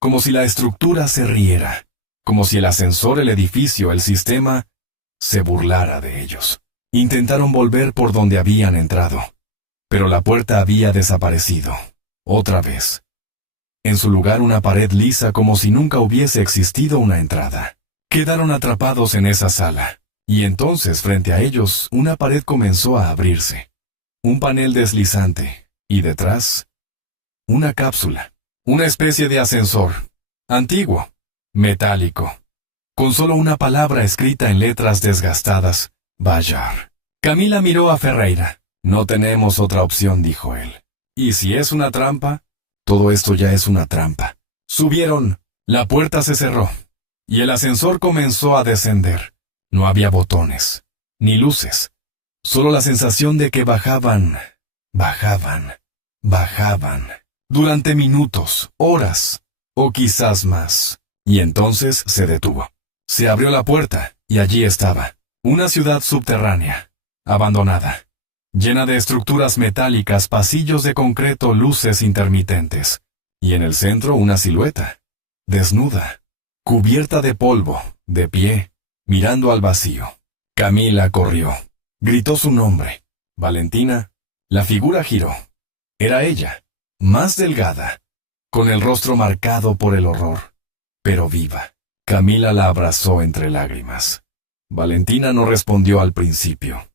como si la estructura se riera, como si el ascensor, el edificio, el sistema, se burlara de ellos. Intentaron volver por donde habían entrado, pero la puerta había desaparecido. Otra vez. En su lugar una pared lisa como si nunca hubiese existido una entrada. Quedaron atrapados en esa sala. Y entonces, frente a ellos, una pared comenzó a abrirse. Un panel deslizante. Y detrás, una cápsula. Una especie de ascensor. Antiguo. Metálico. Con solo una palabra escrita en letras desgastadas. Bayar. Camila miró a Ferreira. No tenemos otra opción, dijo él. ¿Y si es una trampa? Todo esto ya es una trampa. Subieron. La puerta se cerró. Y el ascensor comenzó a descender. No había botones, ni luces, solo la sensación de que bajaban, durante minutos, horas, o quizás más. Y entonces se detuvo. Se abrió la puerta, y allí estaba, una ciudad subterránea, abandonada, llena de estructuras metálicas, pasillos de concreto, luces intermitentes, y en el centro una silueta, desnuda, cubierta de polvo, de pie, mirando al vacío. Camila corrió. Gritó su nombre. Valentina. La figura giró. Era ella, más delgada, con el rostro marcado por el horror, pero viva. Camila la abrazó entre lágrimas. Valentina no respondió al principio.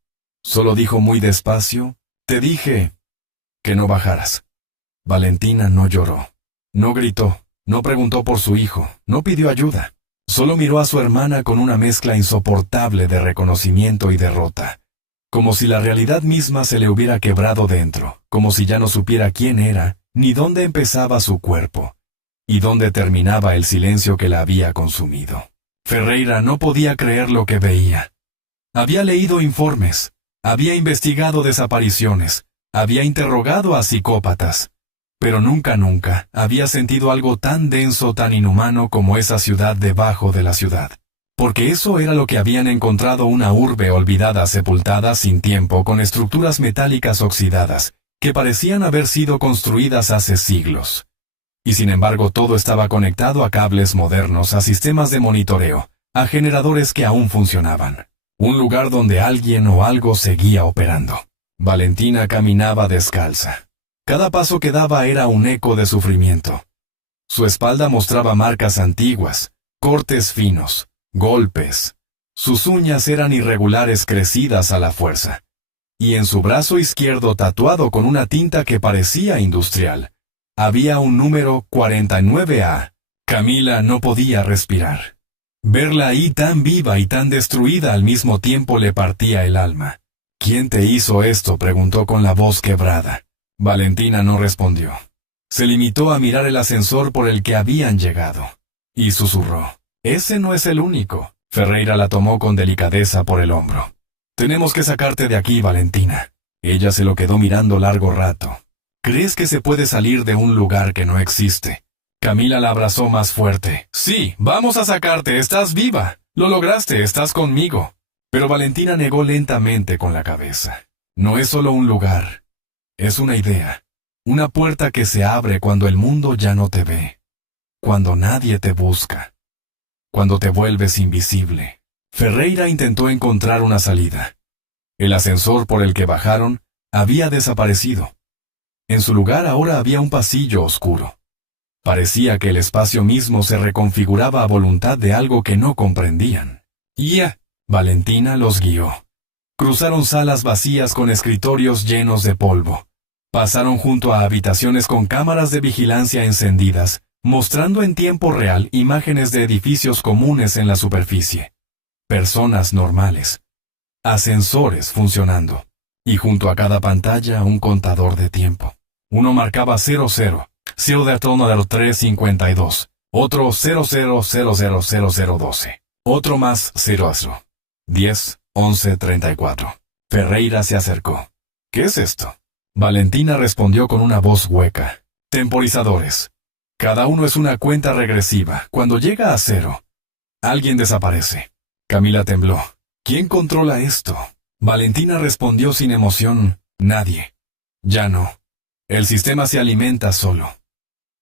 Solo dijo muy despacio, «Te dije que no bajaras». Valentina no lloró, no gritó, no preguntó por su hijo, no pidió ayuda. Solo miró a su hermana con una mezcla insoportable de reconocimiento y derrota. Como si la realidad misma se le hubiera quebrado dentro, como si ya no supiera quién era, ni dónde empezaba su cuerpo, y dónde terminaba el silencio que la había consumido. Ferreira no podía creer lo que veía. Había leído informes, había investigado desapariciones, había interrogado a psicópatas, pero nunca había sentido algo tan denso, tan inhumano como esa ciudad debajo de la ciudad. Porque eso era lo que habían encontrado, una urbe olvidada, sepultada sin tiempo, con estructuras metálicas oxidadas, que parecían haber sido construidas hace siglos. Y sin embargo todo estaba conectado a cables modernos, a sistemas de monitoreo, a generadores que aún funcionaban. Un lugar donde alguien o algo seguía operando. Valentina caminaba descalza. Cada paso que daba era un eco de sufrimiento. Su espalda mostraba marcas antiguas, cortes finos, golpes. Sus uñas eran irregulares crecidas a la fuerza. Y en su brazo izquierdo, tatuado con una tinta que parecía industrial, había un número 49A. Camila no podía respirar. Verla ahí tan viva y tan destruida al mismo tiempo le partía el alma. ¿Quién te hizo esto?, preguntó con la voz quebrada. Valentina no respondió. Se limitó a mirar el ascensor por el que habían llegado. Y susurró. Ese no es el único. Ferreira la tomó con delicadeza por el hombro. Tenemos que sacarte de aquí, Valentina. Ella se lo quedó mirando largo rato. ¿Crees que se puede salir de un lugar que no existe? Camila la abrazó más fuerte. Sí, vamos a sacarte, estás viva. Lo lograste, estás conmigo. Pero Valentina negó lentamente con la cabeza. No es solo un lugar. Es una idea. Una puerta que se abre cuando el mundo ya no te ve. Cuando nadie te busca. Cuando te vuelves invisible. Ferreira intentó encontrar una salida. El ascensor por el que bajaron había desaparecido. En su lugar ahora había un pasillo oscuro. Parecía que el espacio mismo se reconfiguraba a voluntad de algo que no comprendían. Valentina los guió. Cruzaron salas vacías con escritorios llenos de polvo. Pasaron junto a habitaciones con cámaras de vigilancia encendidas, mostrando en tiempo real imágenes de edificios comunes en la superficie. Personas normales. Ascensores funcionando. Y junto a cada pantalla un contador de tiempo. Uno marcaba 00, 0 de tono del 352. Otro 00000012. Otro más 0. 10, 11, 34. Ferreira se acercó. ¿Qué es esto? Valentina respondió con una voz hueca. Temporizadores. Cada uno es una cuenta regresiva. Cuando llega a 0, alguien desaparece. Camila tembló. ¿Quién controla esto? Valentina respondió sin emoción. Nadie. Ya no. El sistema se alimenta solo.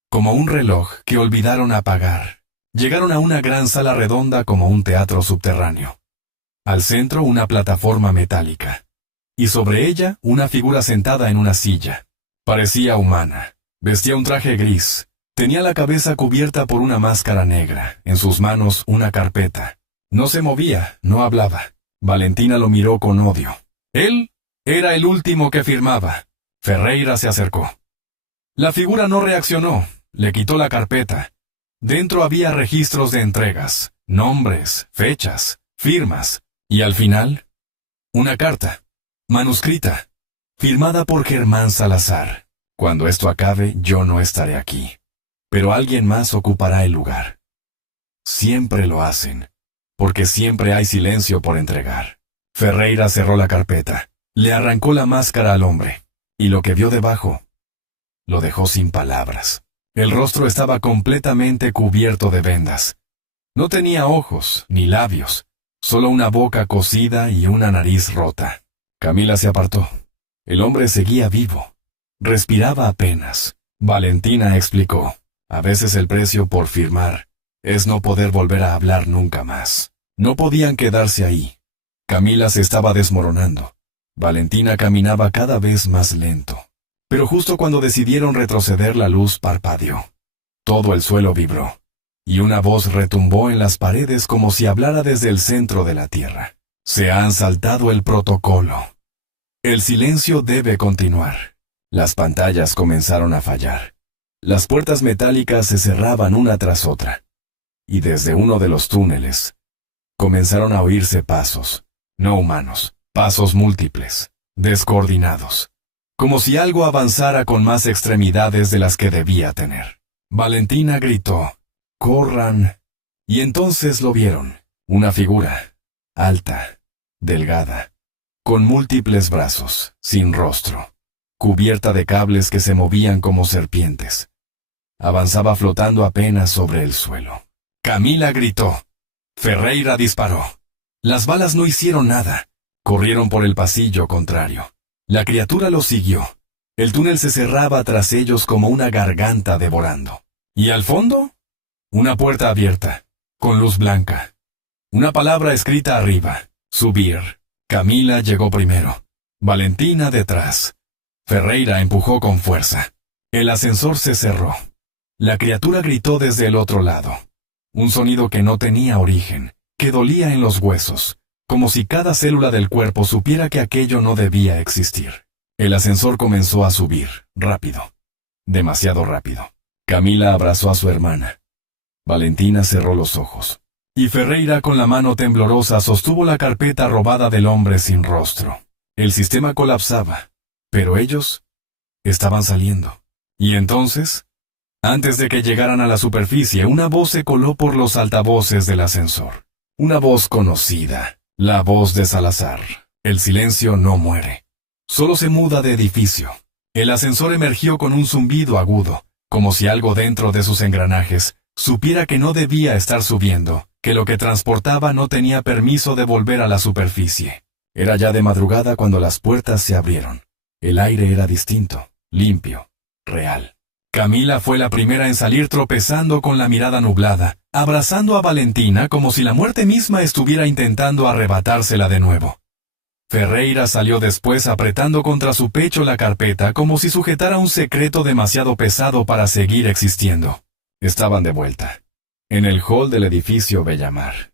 Como un reloj que olvidaron apagar. Llegaron a una gran sala redonda como un teatro subterráneo. Al centro una plataforma metálica. Y sobre ella una figura sentada en una silla. Parecía humana. Vestía un traje gris. Tenía la cabeza cubierta por una máscara negra. En sus manos una carpeta. No se movía, no hablaba. Valentina lo miró con odio. Él era el último que firmaba. Ferreira se acercó. La figura no reaccionó. Le quitó la carpeta. Dentro había registros de entregas, nombres, fechas, firmas. Y al final, una carta, manuscrita, firmada por Germán Salazar. Cuando esto acabe, yo no estaré aquí. Pero alguien más ocupará el lugar. Siempre lo hacen, porque siempre hay silencio por entregar. Ferreira cerró la carpeta, le arrancó la máscara al hombre, y lo que vio debajo, lo dejó sin palabras. El rostro estaba completamente cubierto de vendas. No tenía ojos, ni labios. Solo una boca cosida y una nariz rota. Camila se apartó. El hombre seguía vivo. Respiraba apenas. Valentina explicó. A veces el precio por firmar es no poder volver a hablar nunca más. No podían quedarse ahí. Camila se estaba desmoronando. Valentina caminaba cada vez más lento. Pero justo cuando decidieron retroceder, la luz parpadeó. Todo el suelo vibró. Y una voz retumbó en las paredes como si hablara desde el centro de la tierra. Se han saltado el protocolo. El silencio debe continuar. Las pantallas comenzaron a fallar. Las puertas metálicas se cerraban una tras otra. Y desde uno de los túneles comenzaron a oírse pasos, no humanos, pasos múltiples, descoordinados. Como si algo avanzara con más extremidades de las que debía tener. Valentina gritó. ¡Corran! Y entonces lo vieron. Una figura, alta, delgada, con múltiples brazos, sin rostro, cubierta de cables que se movían como serpientes. Avanzaba flotando apenas sobre el suelo. Camila gritó. Ferreira disparó. Las balas no hicieron nada. Corrieron por el pasillo contrario. La criatura los siguió. El túnel se cerraba tras ellos como una garganta devorando. ¿Y al fondo? Una puerta abierta, con luz blanca. Una palabra escrita arriba. Subir. Camila llegó primero. Valentina detrás. Ferreira empujó con fuerza. El ascensor se cerró. La criatura gritó desde el otro lado. Un sonido que no tenía origen, que dolía en los huesos, como si cada célula del cuerpo supiera que aquello no debía existir. El ascensor comenzó a subir, rápido. Demasiado rápido. Camila abrazó a su hermana. Valentina cerró los ojos. Y Ferreira con la mano temblorosa sostuvo la carpeta robada del hombre sin rostro. El sistema colapsaba, pero ellos estaban saliendo. Y entonces, antes de que llegaran a la superficie, una voz se coló por los altavoces del ascensor. Una voz conocida, la voz de Salazar. El silencio no muere. Solo se muda de edificio. El ascensor emergió con un zumbido agudo, como si algo dentro de sus engranajes supiera que no debía estar subiendo, que lo que transportaba no tenía permiso de volver a la superficie. Era ya de madrugada cuando las puertas se abrieron. El aire era distinto, limpio, real. Camila fue la primera en salir tropezando con la mirada nublada, abrazando a Valentina como si la muerte misma estuviera intentando arrebatársela de nuevo. Ferreira salió después apretando contra su pecho la carpeta como si sujetara un secreto demasiado pesado para seguir existiendo. Estaban de vuelta, en el hall del edificio Bellamar,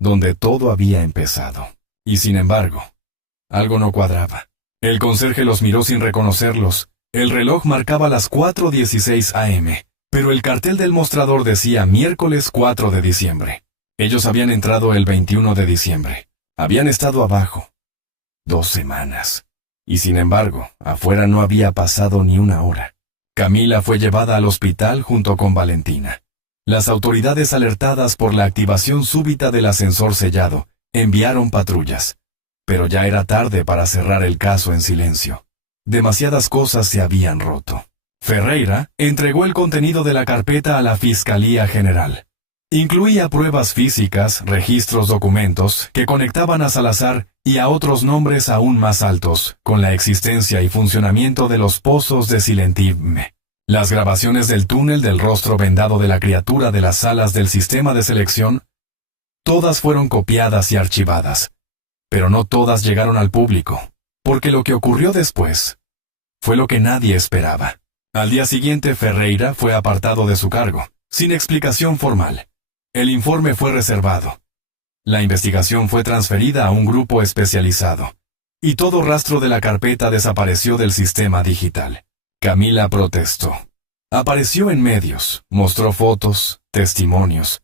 donde todo había empezado. Y sin embargo, algo no cuadraba. El conserje los miró sin reconocerlos. El reloj marcaba las 4:16 am, pero el cartel del mostrador decía miércoles 4 de diciembre. Ellos habían entrado el 21 de diciembre. Habían estado abajo 2 semanas. Y sin embargo, afuera no había pasado ni una hora. Camila fue llevada al hospital junto con Valentina. Las autoridades, alertadas por la activación súbita del ascensor sellado, enviaron patrullas. Pero ya era tarde para cerrar el caso en silencio. Demasiadas cosas se habían roto. Ferreira entregó el contenido de la carpeta a la Fiscalía General. Incluía pruebas físicas, registros, documentos que conectaban a Salazar y a otros nombres aún más altos con la existencia y funcionamiento de los pozos de Silentibme. Las grabaciones del túnel del rostro vendado de la criatura de las salas del sistema de selección, todas fueron copiadas y archivadas. Pero no todas llegaron al público, porque lo que ocurrió después fue lo que nadie esperaba. Al día siguiente, Ferreira fue apartado de su cargo, sin explicación formal. El informe fue reservado. La investigación fue transferida a un grupo especializado, y todo rastro de la carpeta desapareció del sistema digital. Camila protestó. Apareció en medios, mostró fotos, testimonios,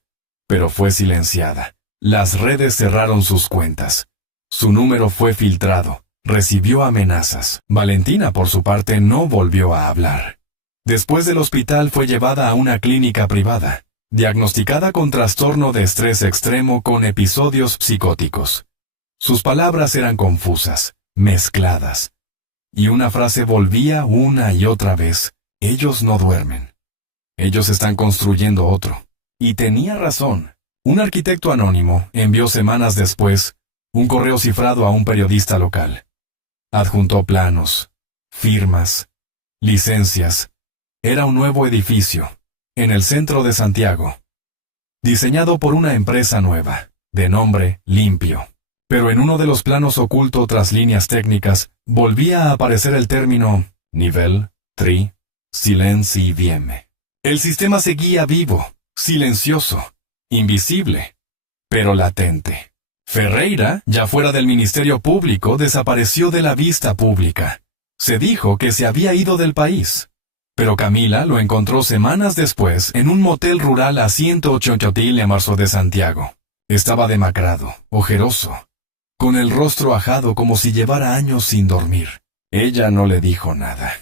pero fue silenciada. Las redes cerraron sus cuentas. Su número fue filtrado. Recibió amenazas. Valentina, por su parte, no volvió a hablar. Después del hospital fue llevada a una clínica privada, diagnosticada con trastorno de estrés extremo con episodios psicóticos. Sus palabras eran confusas, mezcladas. Y una frase volvía una y otra vez. Ellos no duermen. Ellos están construyendo otro. Y tenía razón. Un arquitecto anónimo envió semanas después un correo cifrado a un periodista local. Adjuntó planos, firmas, licencias. Era un nuevo edificio, en el centro de Santiago, diseñado por una empresa nueva, de nombre Limpio. Pero en uno de los planos oculto tras líneas técnicas, volvía a aparecer el término nivel, tri, silencio. El sistema seguía vivo, silencioso, invisible, pero latente. Ferreira, ya fuera del Ministerio Público, desapareció de la vista pública. Se dijo que se había ido del país. Pero Camila lo encontró semanas después en un motel rural a 108 marzo de Santiago. Estaba demacrado, ojeroso, con el rostro ajado como si llevara años sin dormir. Ella no le dijo nada.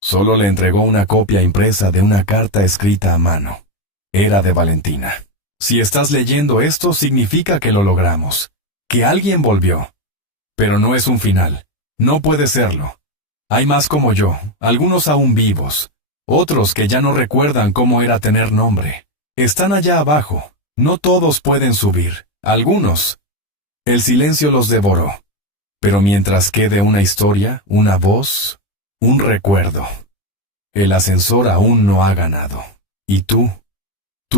Solo le entregó una copia impresa de una carta escrita a mano. Era de Valentina. Si estás leyendo esto, significa que lo logramos, que alguien volvió. Pero no es un final. No puede serlo. Hay más como yo, algunos aún vivos, otros que ya no recuerdan cómo era tener nombre. Están allá abajo. No todos pueden subir. Algunos. El silencio los devoró. Pero mientras quede una historia, una voz, un recuerdo. El ascensor aún no ha ganado. Y tú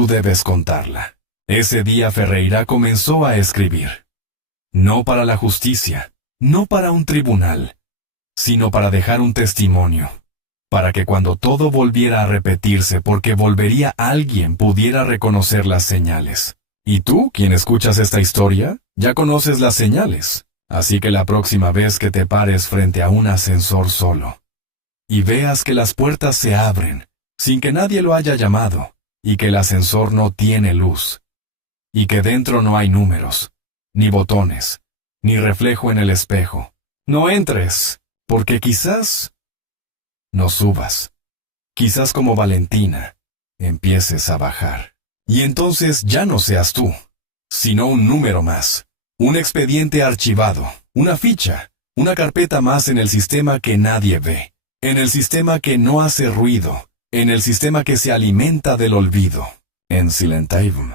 debes contarla. Ese día Ferreira comenzó a escribir. No para la justicia, no para un tribunal, sino para dejar un testimonio. para que cuando todo volviera a repetirse, porque volvería alguien pudiera reconocer las señales. Y tú, quien escuchas esta historia, ya conoces las señales. Así que la próxima vez que te pares frente a un ascensor solo, y veas que las puertas se abren, sin que nadie lo haya llamado, y que el ascensor no tiene luz, y que dentro no hay números, ni botones, ni reflejo en el espejo, no entres, porque quizás no subas. Quizás como Valentina, empieces a bajar. Y entonces ya no seas tú, sino un número más, un expediente archivado, una ficha, una carpeta más en el sistema que nadie ve, en el sistema que no hace ruido, en el sistema que se alimenta del olvido, en Silentaivum.